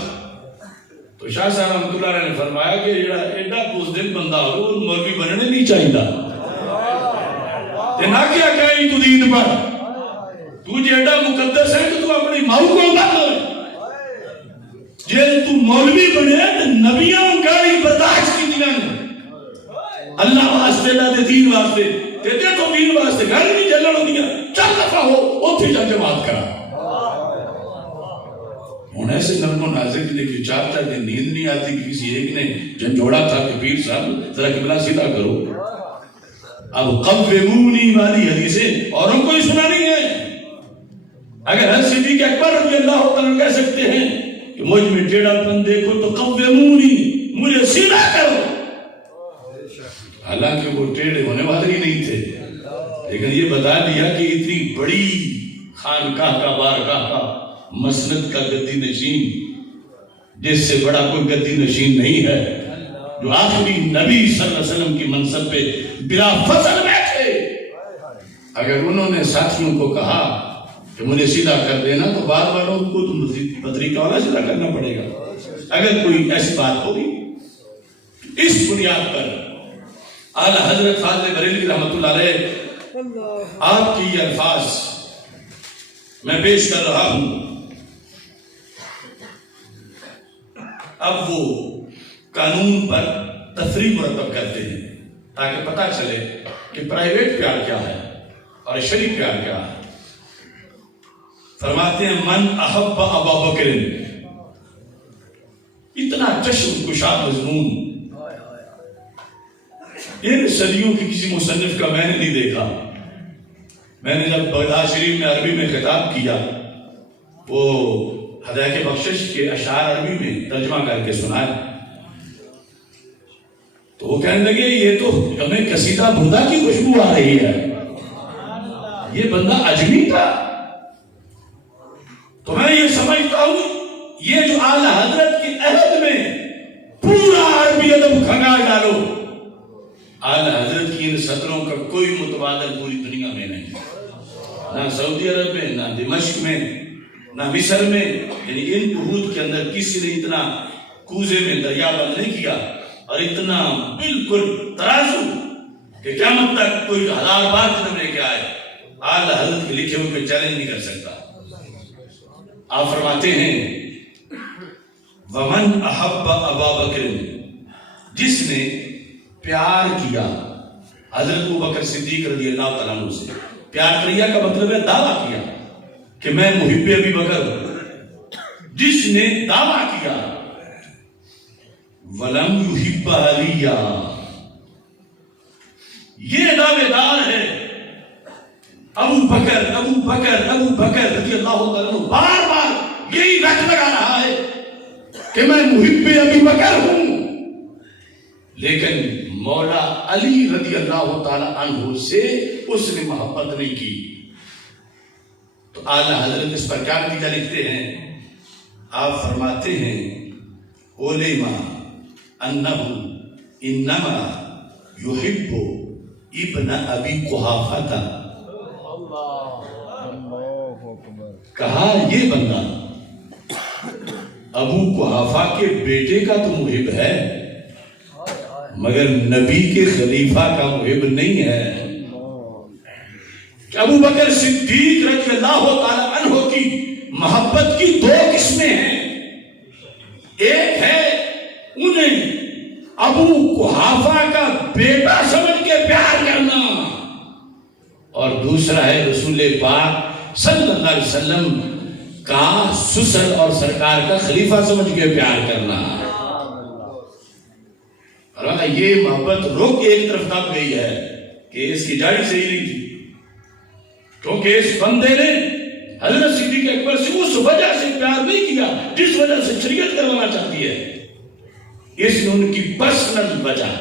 تو شاہ صاحب رحمۃ اللہ علیہ نے فرمایا کہ ایڈا کچھ دن بندہ ہو وہ مولوی بننے نہیں چاہیے، نہ کیا کہیں تو دین پر، تو جیڈا مقدس ہے تو اپنی ماؤں کو بات جے تو مولوی بنے تو نبیوں گاڑی برداشت کی دیا اللہ واسطے اللہ دے دین واسطے تے تو دین واسطے گاڑی نہیں چلن ہو دیا، چل دفعہ ہو اوتھے جا کے بات کرا۔ ہوں ایسے نرم و نازک لیکن چار چار دن نیند نہیں آتی کہ کسی ایک نے جھنجھوڑا تھا کہ پیر صاحب ذرا قبلہ سیدھا کرو، اب قومونی والی حدیثیں اوروں کو ہی سنانی ہے۔ اگر حضرت صدیق اکبر رضی اللہ عنہ کہہ سکتے ہیں کہ مجھ میں ٹیڑھا پن دیکھو تو قومونی، مجھے سیدھا کرو، حالانکہ وہ ٹیڑھے ہونے والے ہی نہیں تھے، لیکن یہ بتا دیا کہ اتنی بڑی خانقاہ کا بارگاہ کا مسند کا گدی نشین، جس سے بڑا کوئی گدی نشین نہیں ہے، جو آخری نبی صلی اللہ علیہ وسلم کی منصب پہ بلا فصل بیٹھے، اگر انہوں نے ساتھیوں کو کہا کہ مجھے سیدھا کر دینا تو بعد والوں کو تو بدری کا والا سیدھا کرنا پڑے گا، اگر کوئی ایسی بات ہوگی۔ اس بنیاد پر اعلیٰ حضرت فاضل بریلوی رحمۃ اللہ علیہ آپ کی یہ الفاظ میں پیش کر رہا ہوں۔ اب وہ قانون پر تفریح مرتب کرتے ہیں تاکہ پتہ چلے کہ پرائیویٹ پیار کیا ہے اور شرعی پیار کیا ہے۔ فرماتے ہیں من احب ابا بکر، اتنا چشم کشا مضمون ان صدیوں کی کسی مصنف کا میں نے نہیں دیکھا۔ میں نے جب بغداد شریف میں عربی میں خطاب کیا، وہ ہدایت بخشش کے اشعار عربی میں ترجمہ کر کے سنائے، تو وہ کہنے لگے یہ تو ہمیں قصیدہ بردہ کی خوشبو آ رہی ہے، یہ بندہ اجمی تھا۔ تو میں یہ سمجھتا ہوں یہ جو اعلیٰ حضرت کے عہد میں پورا عربی ادب کھنگال ڈالو، اعلیٰ حضرت کی ان سطروں کا کوئی متبادل پوری دنیا میں نہیں، نہ سعودی عرب میں، نہ دمشق میں، نہ مصر میں، یعنی ان عہود کے اندر کسی نے اتنا کوزے میں دریا بند نہیں کیا اور اتنا بالکل ترازو کہ قیامت تک کوئی 1000 بار قدم لے کے آئے اعلیٰ حضرت کے لکھے ہوئے کوئی چیلنج نہیں کر سکتا۔ آپ فرماتے ہیں ومن احب ابا بکر جس نے پیار کیا حضرت ابوبکر صدیق رضی اللہ تعالیٰ عنہ سے، پیار کیا کا مطلب ہے دعویٰ کیا کہ میں محب ابی بکر ہوں، جس نے دعویٰ کیا ولم یحب علی، یہ دعوے دار ہے ابو بکر رضی اللہ تعالیٰ عنہ بار بار یہی رٹ لگا رہا ہے کہ میں محب ابی بکر ہوں، لیکن مولا علی رضی اللہ تعالیٰ عنہ سے اس نے محبت نہیں کی۔ تو اعلیٰ حضرت اس پر کیا نتیجہ لکھتے ہیں؟ آپ فرماتے ہیں علم انہ انما یحب ابن ابی قحافہ، کہا یہ بندہ ابو قحافہ کے بیٹے کا تو محب ہے مگر نبی کے خلیفہ کا محب نہیں ہے۔ کہ ابو بکر صدیق رضی اللہ تعالی عنہ کی محبت کی دو قسمیں ہیں، ایک ہے انہیں ابو قحافہ کا بیٹا سمجھ کے پیار کرنا، اور دوسرا ہے رسول پاک صلی اللہ علیہ وسلم کا سسر اور سرکار کا خلیفہ سمجھ کے پیار کرنا۔ اور یہ محبت رک ایک طرف دب گئی ہے کہ اس کی جاڑی صحیح نہیں تھی، کیونکہ اس بندے نے حضرت صدیق اکبر سے اس وجہ سے پیار نہیں کیا جس وجہ سے شریعت کروانا چاہتی ہے، اس نے ان کی پرسنل وجہ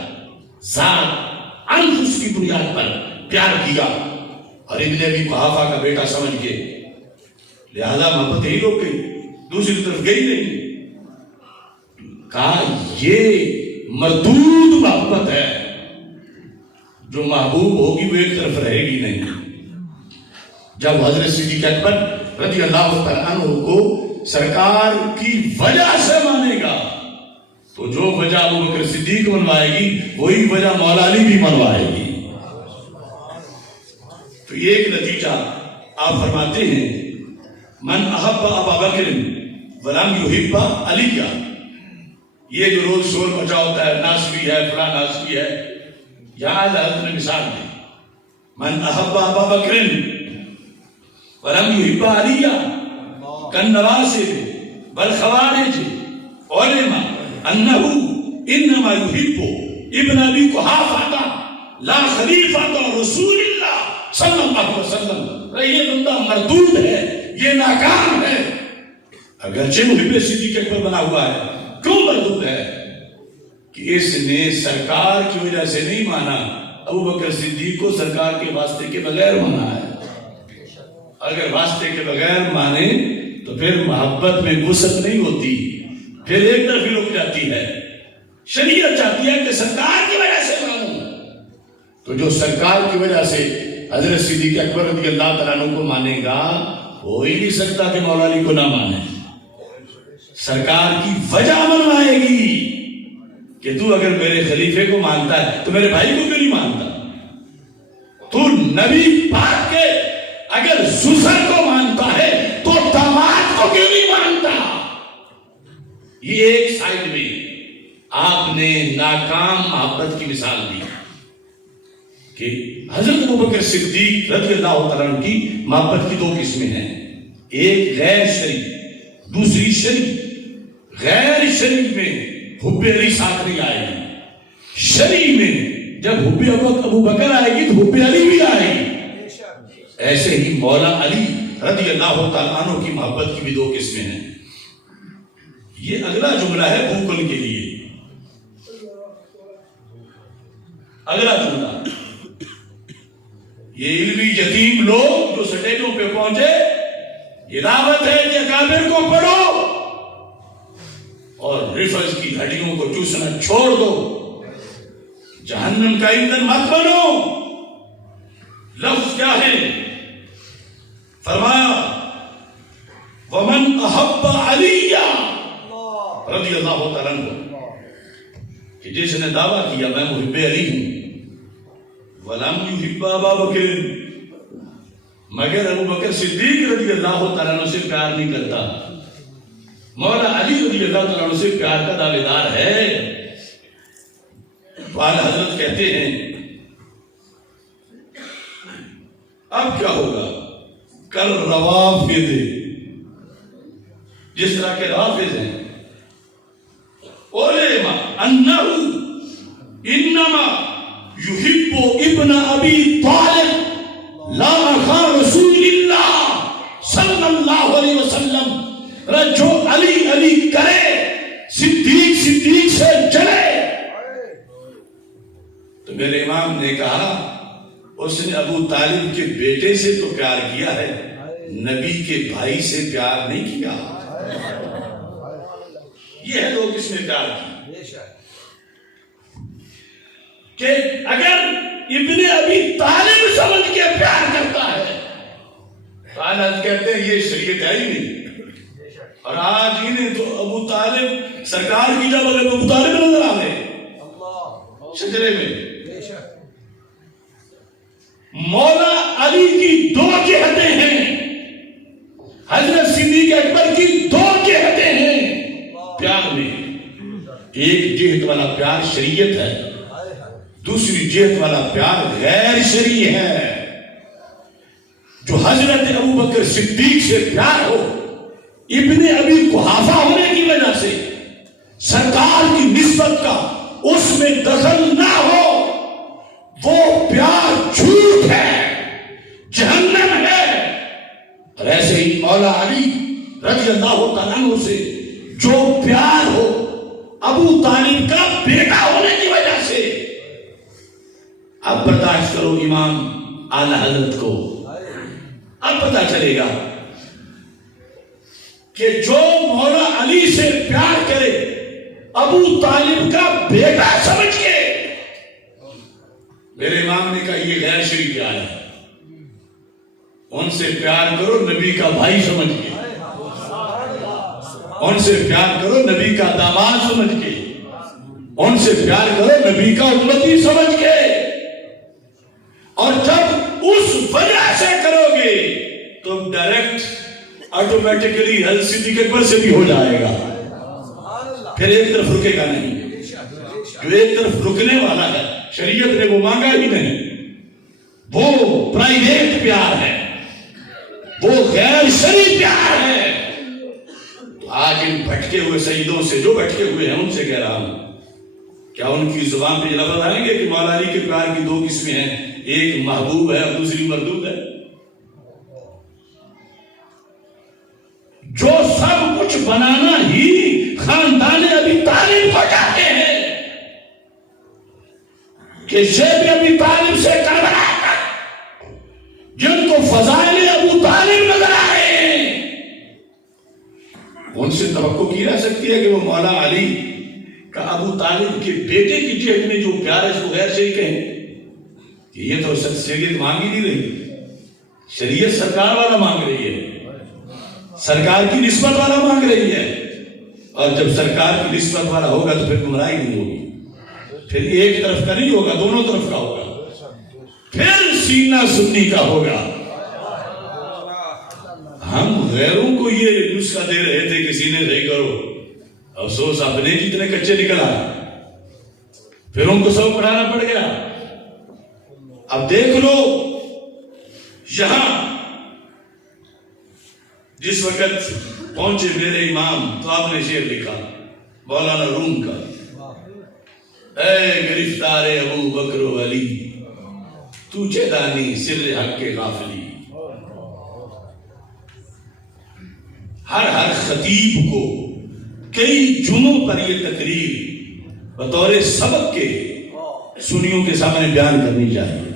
ذات انفس کی بنیاد پر پیار کیا اور ابن ابی قحافہ کا بیٹا سمجھ کے، لہذا محبت ہی روک گئی، دوسری طرف گئی نہیں۔ کہا یہ مردود محبت ہے، جو محبوب ہوگی وہ ایک طرف رہے گی نہیں۔ جب حضرت صدیق اکبر رضی اللہ تعالیٰ عنہ کو سرکار کی وجہ سے مانے گا تو جو وجہ ابو بکر صدیق منوائے گی وہی وجہ مولا علی بھی منوائے گی۔ تو یہ ایک نتیجہ آپ فرماتے ہیں من احب ابا بکر ولم یحب علی، یہ جو روز شور مچا ہوتا ہے ناسبی ہے فلاں ناسبی ہے، یہاں حضرت نے مثال دی من احب ابا بکر ولم یحب علی کالنواسب والخوارج علم انہ انما یحب ابن ابی قحافہ لا خلیفہ رسول اللہ صلی اللہ علیہ وسلم۔ یہ بندہ مردود ہے، یہ ناکام ہے، اگرچہ محب صدیق اکبر بنا ہوا ہے۔ کیوں مردود ہے؟ کہ اس نے سرکار کی وجہ سے نہیں مانا، ابو بکر صدیق کو سرکار کے واسطے کے بغیر مانا ہے۔ اگر واسطے کے بغیر مانے تو پھر محبت میں وسعت نہیں ہوتی، پھر ایک طرف ہی رک جاتی ہے۔ شریعت چاہتی ہے کہ سرکار کی وجہ سے مانو، تو جو سرکار کی وجہ سے حضرت صدیق اکبر رضی اللہ تعالیٰ عنہ کو مانے گا ہو ہی نہیں سکتا کہ مولا علی کو نہ مانے۔ سرکار کی وجہ منوائے گی کہ تو اگر میرے خلیفے کو مانتا ہے تو میرے بھائی کو کیوں نہیں مانتا؟ تو نبی پاک کے اگر سسر کو مانتا ہے تو داماد کو کیوں نہیں مانتا؟ یہ ایک سائڈ میں آپ نے ناکام محبت کی مثال دی کہ حضرت ابوبکر صدیق رضی اللہ تعالیٰ عنہ کی محبت کی دو قسمیں ہیں، ایک غیر شرعی، دوسری شرعی۔ غیر شرعی میں حب علی ساتھ نہیں آئے گی، شرعی میں جب حب ابو بکر آئے گی تو حب علی بھی آئے گی۔ ایسے ہی مولا علی رضی اللہ تعالیٰ عنہ کی محبت کی بھی دو قسمیں ہیں۔ یہ اگلا جملہ ہے بوکل کے لیے، اگلا جملہ یہ علمی یتیم لوگ جو سٹیجوں پہ پہنچے، یہ دعوت ہے کہ اکابر کو پڑھو اور رفض کی ہڈیوں کو چوسنا چھوڑ دو، جہنم کا ایندھن مت بنو۔ لفظ کیا ہے؟ فرمایا ومن احب علی رضی اللہ تعالیٰ عنہ، کہ جس نے دعویٰ کیا میں محب علی ہوں، ولم یحب ابا بکر، مگر ابو بکر صدیق رضی اللہ تعالیٰ عنہ سے پیار نہیں کرتا، مولا علی رضی اللہ تعالیٰ عنہ سے پیار کا دعویدار ہے، تو اعلیٰ حضرت کہتے ہیں اب کیا ہوگا؟ کل روافض، جس طرح کے رافض ہیں، علما انہ انما یحب ابن ابی طالب لا اخا رسول اللہ صلی اللہ علیہ وسلم، جو علی علی کرے صدیق صدیق سے جلے۔ تو میرے امام نے کہا اس نے ابو طالب کے بیٹے سے تو پیار کیا ہے، نبی کے بھائی سے پیار نہیں کیا۔ یہ ہے لوگ اس میں پیار کی کہ اگر ابن ابی طالب سمجھ کے پیار کرتا ہے تو حالات کہتے ہیں یہ شریعت ہے ہی نہیں۔ اور آج انہیں تو ابو طالب سرکار کی جب ابو طالب نظر آ گئے شجرے میں۔ مولا علی کی دو جہتیں ہیں، حضرت صدیق اکبر کی دو جہتیں ہیں پیار میں۔ ایک جہت والا پیار شریعت ہے، دوسری جہت والا پیار غیر شرعی ہے۔ جو حضرت ابوبکر صدیق سے پیار ہو ابن ابی قحافہ ہونے کی وجہ سے، سرکار کی نسبت کا اس میں دخل نہ ہو، وہ پیار جھوٹ ہے، جہنم ہے۔ اور ایسے ہی مولا علی رضی اللہ تعالیٰ عنہ سے جو پیار ہو ابو طالب کا بیٹا ہونے کی وجہ سے، اب برداشت کرو امام اعلی حضرت کو، اب پتہ چلے گا کہ جو مولا علی سے پیار کرے ابو طالب کا بیٹا سمجھ کے، میرے امام نے کہا یہ غیر شرعی پیار ہے۔ ان سے پیار کرو نبی کا بھائی سمجھ کے، ان سے پیار کرو نبی کا داماد سمجھ کے، ان سے پیار کرو نبی کا امتی سمجھ کے۔ اور جب اس وجہ سے کرو گے تو ڈائریکٹ آٹومیٹکلی حضرت صدیق اکبر سے بھی ہو جائے گا، پھر ایک طرف رکے گا نہیں۔ جو ایک طرف رکنے والا ہے شریعت نے وہ مانگا ہی نہیں، وہ پرائیویٹ پیار ہے، وہ غیر شرعی پیار ہے۔ تو آج ان بھٹکے ہوئے سیدوں سے، جو بھٹکے ہوئے ہیں ان سے کہہ رہا ہوں، کیا ان کی زبان پہ یہ لفظ آئیں گے کہ مولا علی کے پیار کی دو قسمیں ہیں، ایک محبوب ہے اور دوسری مردود ہے؟ جو سب کچھ بنانا ہی خاندان ابی طالب کو چاہتے ہیں کہ شیخ ابی طالب سے کربلا تک جن کو فضائل ابو طالب نظر آئے ہیں، ان سے توقع کی جا سکتی ہے کہ وہ مولا علی کا ابو طالب کے بیٹے کی جہت میں جو پیار ہے اس کو غیر شرعی کہیں؟ کہ یہ تو شریعت مانگ ہی نہیں رہی، شریعت سرکار والا مانگ رہی ہے، سرکار کی نسبت والا مانگ رہی ہے۔ اور جب سرکار کی نسبت والا ہوگا تو پھر گمراہی نہیں ہوگی، پھر ایک طرف کا نہیں ہوگا، دونوں طرف کا ہوگا، پھر سینہ سنی کا ہوگا۔ ہم غیروں کو یہ نسخہ دے رہے تھے کہ سینے صحیح کرو، افسوس اپنے جتنے کچے نکل آئے، پھر ان کو سب پڑھانا پڑ گیا۔ اب دیکھ لو یہاں جس وقت پہنچے میرے امام تو آپ نے شعر لکھا مولانا روم کا، اے گرفتار ابو بکر و علی تو چے دانی سر حق کے غافلی۔ ہر خطیب کو کئی جمعوں پر یہ تقریر بطور سبق کے سنیوں کے سامنے بیان کرنی چاہیے،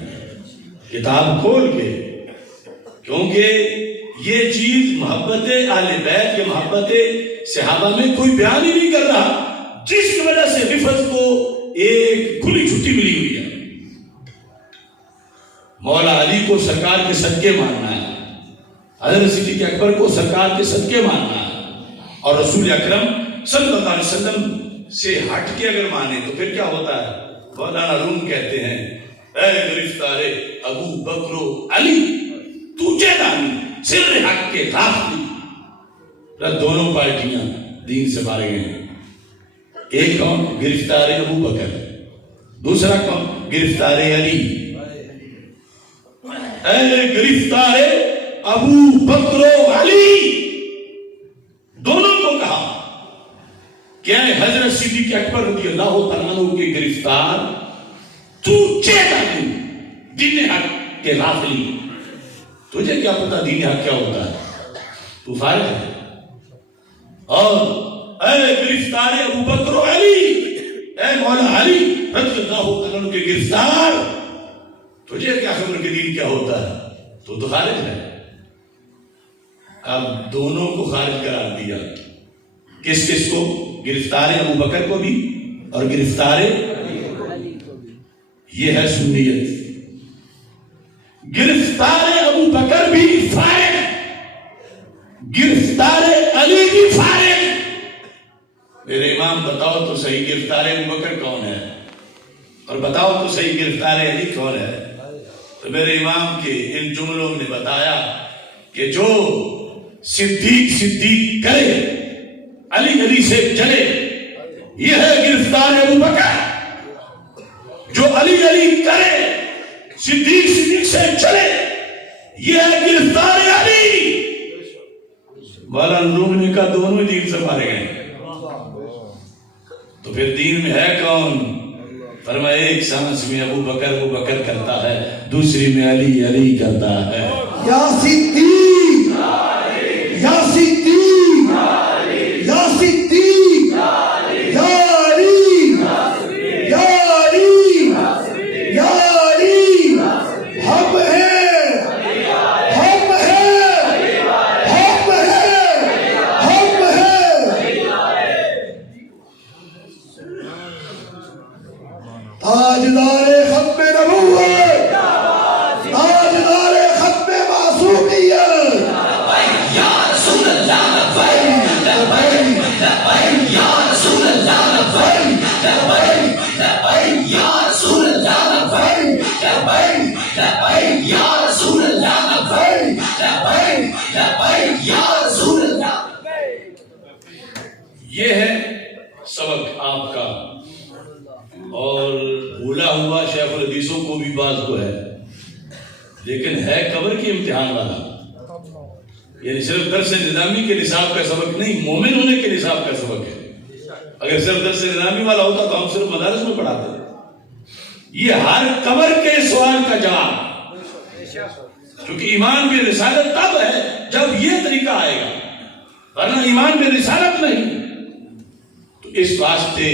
کتاب کھول کے، کیونکہ یہ چیز محبت اہل بیت یا محبت صحابہ میں کوئی بیان ہی نہیں کر رہا، جس کی وجہ سے رفعت کو ایک کھلی چھٹی ملی ہوئی ہے۔ مولا علی کو سرکار کے صدقے ماننا ہے، حضرت صدیق اکبر کو سرکار کے صدقے ماننا ہے، اور رسول اکرم صلی اللہ علیہ وسلم سے ہٹ کے اگر مانے تو پھر کیا ہوتا ہے؟ مولانا روم کہتے ہیں اے گرفتار ابو بکر و علی تجھے دانی سر حق کے غافلی۔ دونوں پارٹیاں دین سے مارے گئے ہیں، ایک کون؟ گرفتار ابو بکر، دوسرا کون؟ گرفتار علی. اے گرفتار ابو بکر و علی، دونوں کو کہا کہ اے حضرت صدیق اکبر رضی اللہ تعالیٰ عنہ کے گرفتار، تو چیتا دوں دین حق کے غافلی، تجھے کیا پتا دین حق کیا ہوتا ہے، تو فارغ ہے. اور اے گرفتار ابو بکر و علی، اے مولا علی رضی اللہ تعالیٰ عنہ کے گرفتار، تجھے کیا خبر کہ دین کیا ہوتا ہے، تو خارج ہے. اب دونوں کو خارج قرار دیا. کس کس کو؟ گرفتار ابو بکر کو بھی اور گرفتار یہ ہے سنیت. گرفتار ابو بکر بھی فارغ، گرفتار علی بھی فارغ. میرے امام بتاؤ تو صحیح گرفتار ابو بکر کون ہے اور بتاؤ تو صحیح گرفتار علی کون ہے. تو میرے امام کے ان جملوں نے بتایا کہ جو صدیق صدیق کرے، علی علی سے چلے، یہ ہے گرفتار ابو بکر. جو علی علی کرے، صدیق صدیق سے چلے، یہ ہے گرفتار علی. مولانا روم نے کہا دونوں دین سے مارے گئے، تو پھر دین میں ہے کون؟ فرمایا ایک سانس میں ابو بکر کرتا ہے، دوسری میں علی علی کرتا ہے. یا صدیق، یا صدیق، یا صدیق، یا علی، یا علی، یا علی. ہم ہیں، ہم ہیں، ہم ہیں، ہم ہیں. تاجدار ختم نبوت، تاجدار ختم معصومیت. یا رسول اللہ لبیک لبیک لبیک یا رسول اللہ لبیک لبیک لبیک یا رسول اللہ لبیک لبیک لبیک یا رسول اللہ لبیک لبیک لبیک یا رسول اللہ. یہ ہے سبق آپ کا. اور بھولا ہوا شیخ الحدیثوں کو بھی بعض کو ہے، لیکن ہے قبر کی امتحان والا. یعنی صرف درس نظامی کے نصاب کا سبق نہیں، مومن ہونے کے نصاب کا سبق ہے. اگر صرف درس نظامی والا ہوتا تو ہم صرف مدارس میں پڑھاتے. یہ ہر قبر کے سوال کا جواب، کیونکہ ایمان بے رسالت تب ہے جب یہ طریقہ آئے گا، ورنہ ایمان بے رسالت نہیں. تو اس واسطے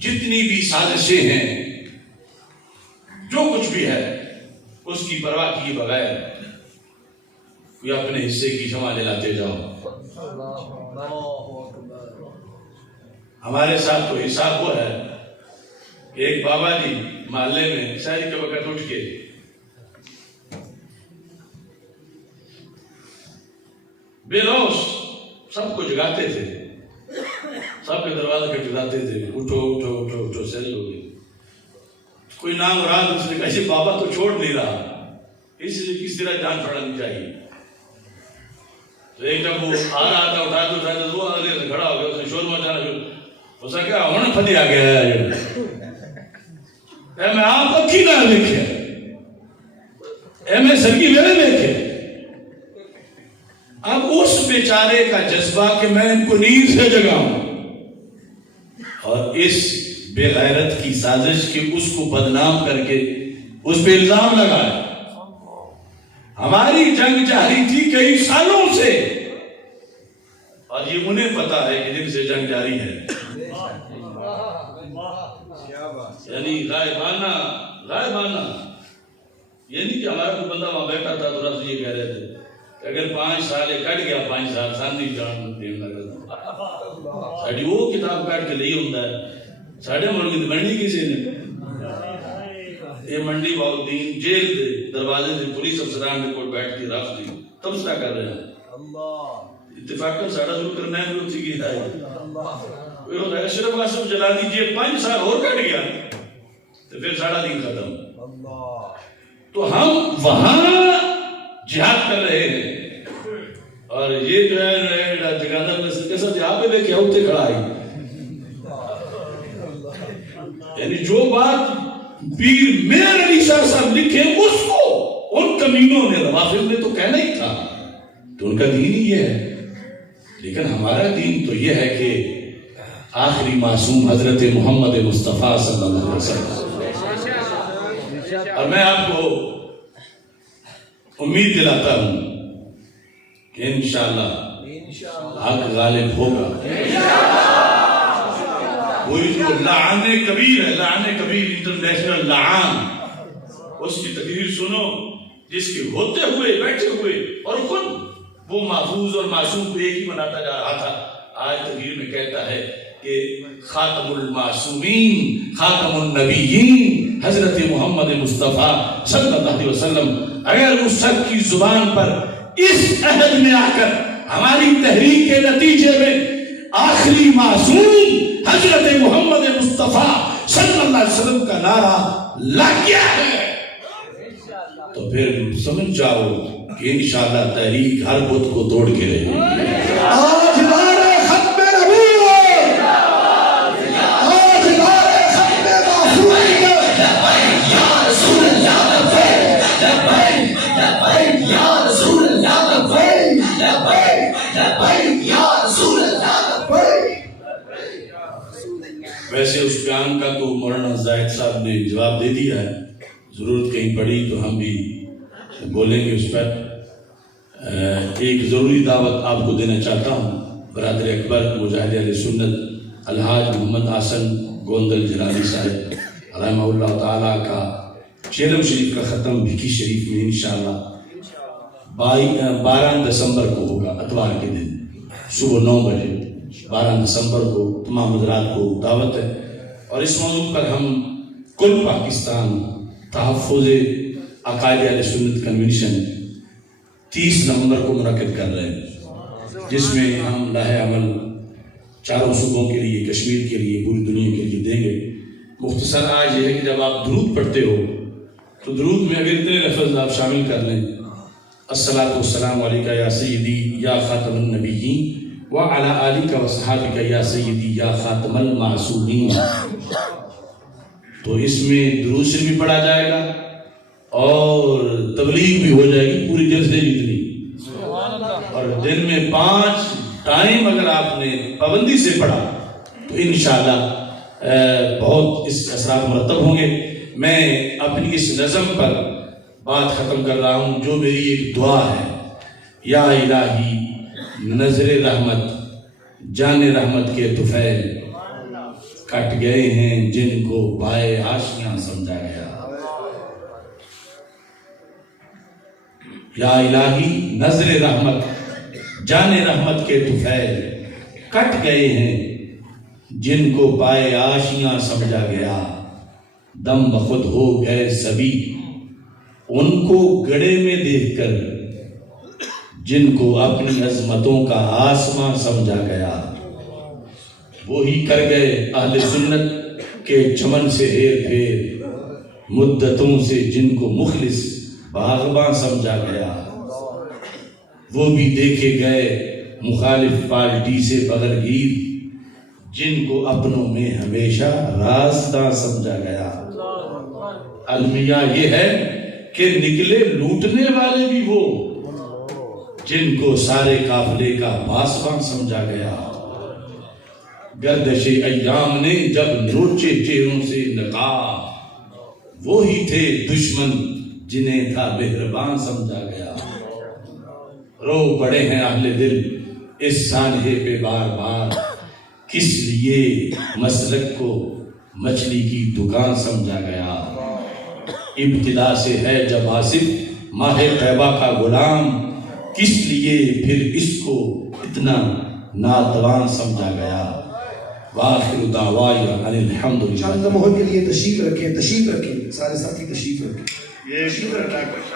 جتنی بھی سازشیں ہیں، جو کچھ بھی ہے، اس کی پرواہ کیے بغیر کوئی اپنے حصے کی شمع جلاتے جاؤ. ہمارے ساتھ تو حساب وہ ہے کہ ایک بابا جی محلے میں شاعری کے وقت اٹھ کے بے لوس سب کو جگاتے تھے، سب کے دروازے پہ جگاتے تھے، اٹھو اٹھو اٹھو اٹھو، سیل ہو گئی. کوئی نام مراد اس نے کہا یہ بابا تو چھوڑ نہیں رہا، اس لیے کس طرح جان چھڑانی چاہیے. تو ایک جب وہ آ رہا تھا اٹھاتے وہ آگے سے کھڑا ہو گیا، اس نے شور مچانا شروع. اس نے کہا ہن پھدی آ گیا ہے، میں آپ کو کی نہ دیکھے، میں سرگی میرے دیکھے. اب اس بیچارے کا جذبہ کہ میں ان کو نیند سے جگاؤں، اور اس بے غیرت کی سازش کہ اس کو بدنام کر کے اس پہ الزام لگایا. ہماری جنگ جاری تھی کئی سالوں سے، اور یہ انہیں پتا ہے کہ جن سے جنگ جاری ہے. یعنی غائبانہ یہ نہیں کہ ہمارا کوئی بندہ وہاں بیٹھا تھا تو رفض یہ کہہ رہے تھے کہ اگر 5 سال کٹ گیا 5 سال سامنے جان دین لگا. ساڑی وہ کتاب کٹ کے لئی ہوندہ ہے. ساڑے ملک دی منڈی کسی نے یہ منڈی باؤدین جیل دے دروازے دے پولیس افسران نے کوٹ بیٹھ کے رفض دی تبصرہ کر رہے ہیں. اتفاقاً ساڑا ضرور کرنا ہے جو تھی کی ہے اشرف قاسم جلا دیجئے 5 سال اور کٹ گیا تو پھر ساڑا دین ختم. تو ہم وہاں جہاد کر رہے ہیں، اور یہ جو ہے جگاندر میں سے کیسا جہاں پہ لے کے ہوتے کھڑا ہے. یعنی جو بات پیر میر علی شاہ صاحب لکھے اس کو ان کمینوں نے روافض نے تو کہنا ہی تھا، تو ان کا دین ہی یہ ہے. لیکن ہمارا دین تو یہ ہے کہ آخری معصوم حضرت محمد مصطفیٰ صلی اللہ علیہ وسلم. اور میں آپ کو امید دلاتا ہوں کہ انشاءاللہ حق غالب ہوگا. وہی جو لعان کبیر ہے، لعان کبیر انٹرنیشنل لعان، اس کی تقریر سنو جس کے ہوتے ہوئے بیٹھے ہوئے اور خود وہ محفوظ اور معصوم کو ایک ہی بناتا جا رہا تھا. آج تقریر میں کہتا ہے کہ خاتم المعصومین خاتم النبیین حضرت محمد مصطفیٰ صلی اللہ علیہ وسلم اگر اس شخص کی زبان پر اس عہد میں آ کر ہماری تحریک کے نتیجے میں آخری معصوم حضرت محمد مصطفیٰ صلی اللہ علیہ وسلم کا نعرہ لگ گیا ہے تو پھر سمجھ جاؤ کہ انشاءاللہ تحریک ہر بت کو توڑ کے رہے گی. آج نعرہ ختم نبوت، آج نعرہ ختم معصومیت. یا رسول اللہ لبیک لبیک لبیک یا رسول اللہ لبیک لبیک لبیک یا رسول اللہ لبیک. ویسے اس بیان کا تو مولانا زاہد صاحب نے جواب دے دیا ہے، ضرورت کہیں پڑی تو ہم بھی بولیں گے اس پر. ایک ضروری دعوت آپ کو دینا چاہتا ہوں. برادر اکبر مجاہد اہل سنت الحاج محمد حسن گوندل جلالی صاحب رحمہ اللہ تعالیٰ کا چیلم شریف کا ختم بھکی شریف میں انشاءاللہ 12 دسمبر کو ہوگا، اتوار کے دن صبح 9 بجے 12 دسمبر کو. تمام حضرات کو دعوت ہے اور اس موضوع پر ہم کل پاکستان تحفظ عقائد اہل سنت کنونشن 30 نومبر کو منعقد کر رہے ہیں، جس میں ہم لاہ عمل چاروں صوبوں کے لیے، کشمیر کے لیے، پوری دنیا کے لیے دیں گے. مختصر آج یہ ہے کہ جب آپ درود پڑھتے ہو تو درود میں اگر اتنے لفظ آپ شامل کر لیں، الصلاۃ والسلام علیکہ یا سیدی یا خاتم النبیین وعلی آلک وصحابک یا سیدی یا خاتم المعصومین، تو اس میں درود شریف بھی پڑھا جائے گا اور تبلیغ بھی ہو جائے گی پوری جلسے جتنی. اور دن میں 5 ٹائم اگر آپ نے پابندی سے پڑھا تو انشاءاللہ بہت اس اثرات مرتب ہوں گے. میں اپنی اس نظم پر بات ختم کر رہا ہوں جو میری ایک دعا ہے. یا الہی نظر رحمت جان رحمت کے طفیل کٹ گئے ہیں جن کو بائے آشیاں سمجھا گیا. یا الہی نظر رحمت جان رحمت کے طفیل کٹ گئے ہیں جن کو پائے آشیاں سمجھا گیا. دم بخود ہو گئے سبھی ان کو گڑے میں دیکھ کر جن کو اپنی عظمتوں کا آسمان سمجھا گیا. وہی کر گئے اہل سنت کے چمن سے ہیر پھیر مدتوں سے جن کو مخلص باغباں سمجھا گیا. وہ بھی دیکھے گئے مخالف پارٹی سے بغرگیر جن کو اپنوں میں ہمیشہ رازداں سمجھا گیا. المیہ یہ ہے کہ نکلے لوٹنے والے بھی وہ جن کو سارے قافلے کا پاسباں سمجھا گیا. گردش ایام نے جب نوچے چہروں سے نقاب وہی تھے دشمن جنہیں تھا مہربان سمجھا گیا. رو پڑے ہیں اہل دل اس سانحے پہ بار بار کس لیے مسلک کو مچھلی کی دکان سمجھا گیا. ابتدا سے ہے جب آصف ماہ طیبہ کا غلام کس لیے پھر اس کو اتنا ناتوان سمجھا گیا. وآخر دعوایا ان الحمد للہ. چاند مہر کے لیے تشریف رکھیں سارے ساتھی تشریف رکھیں.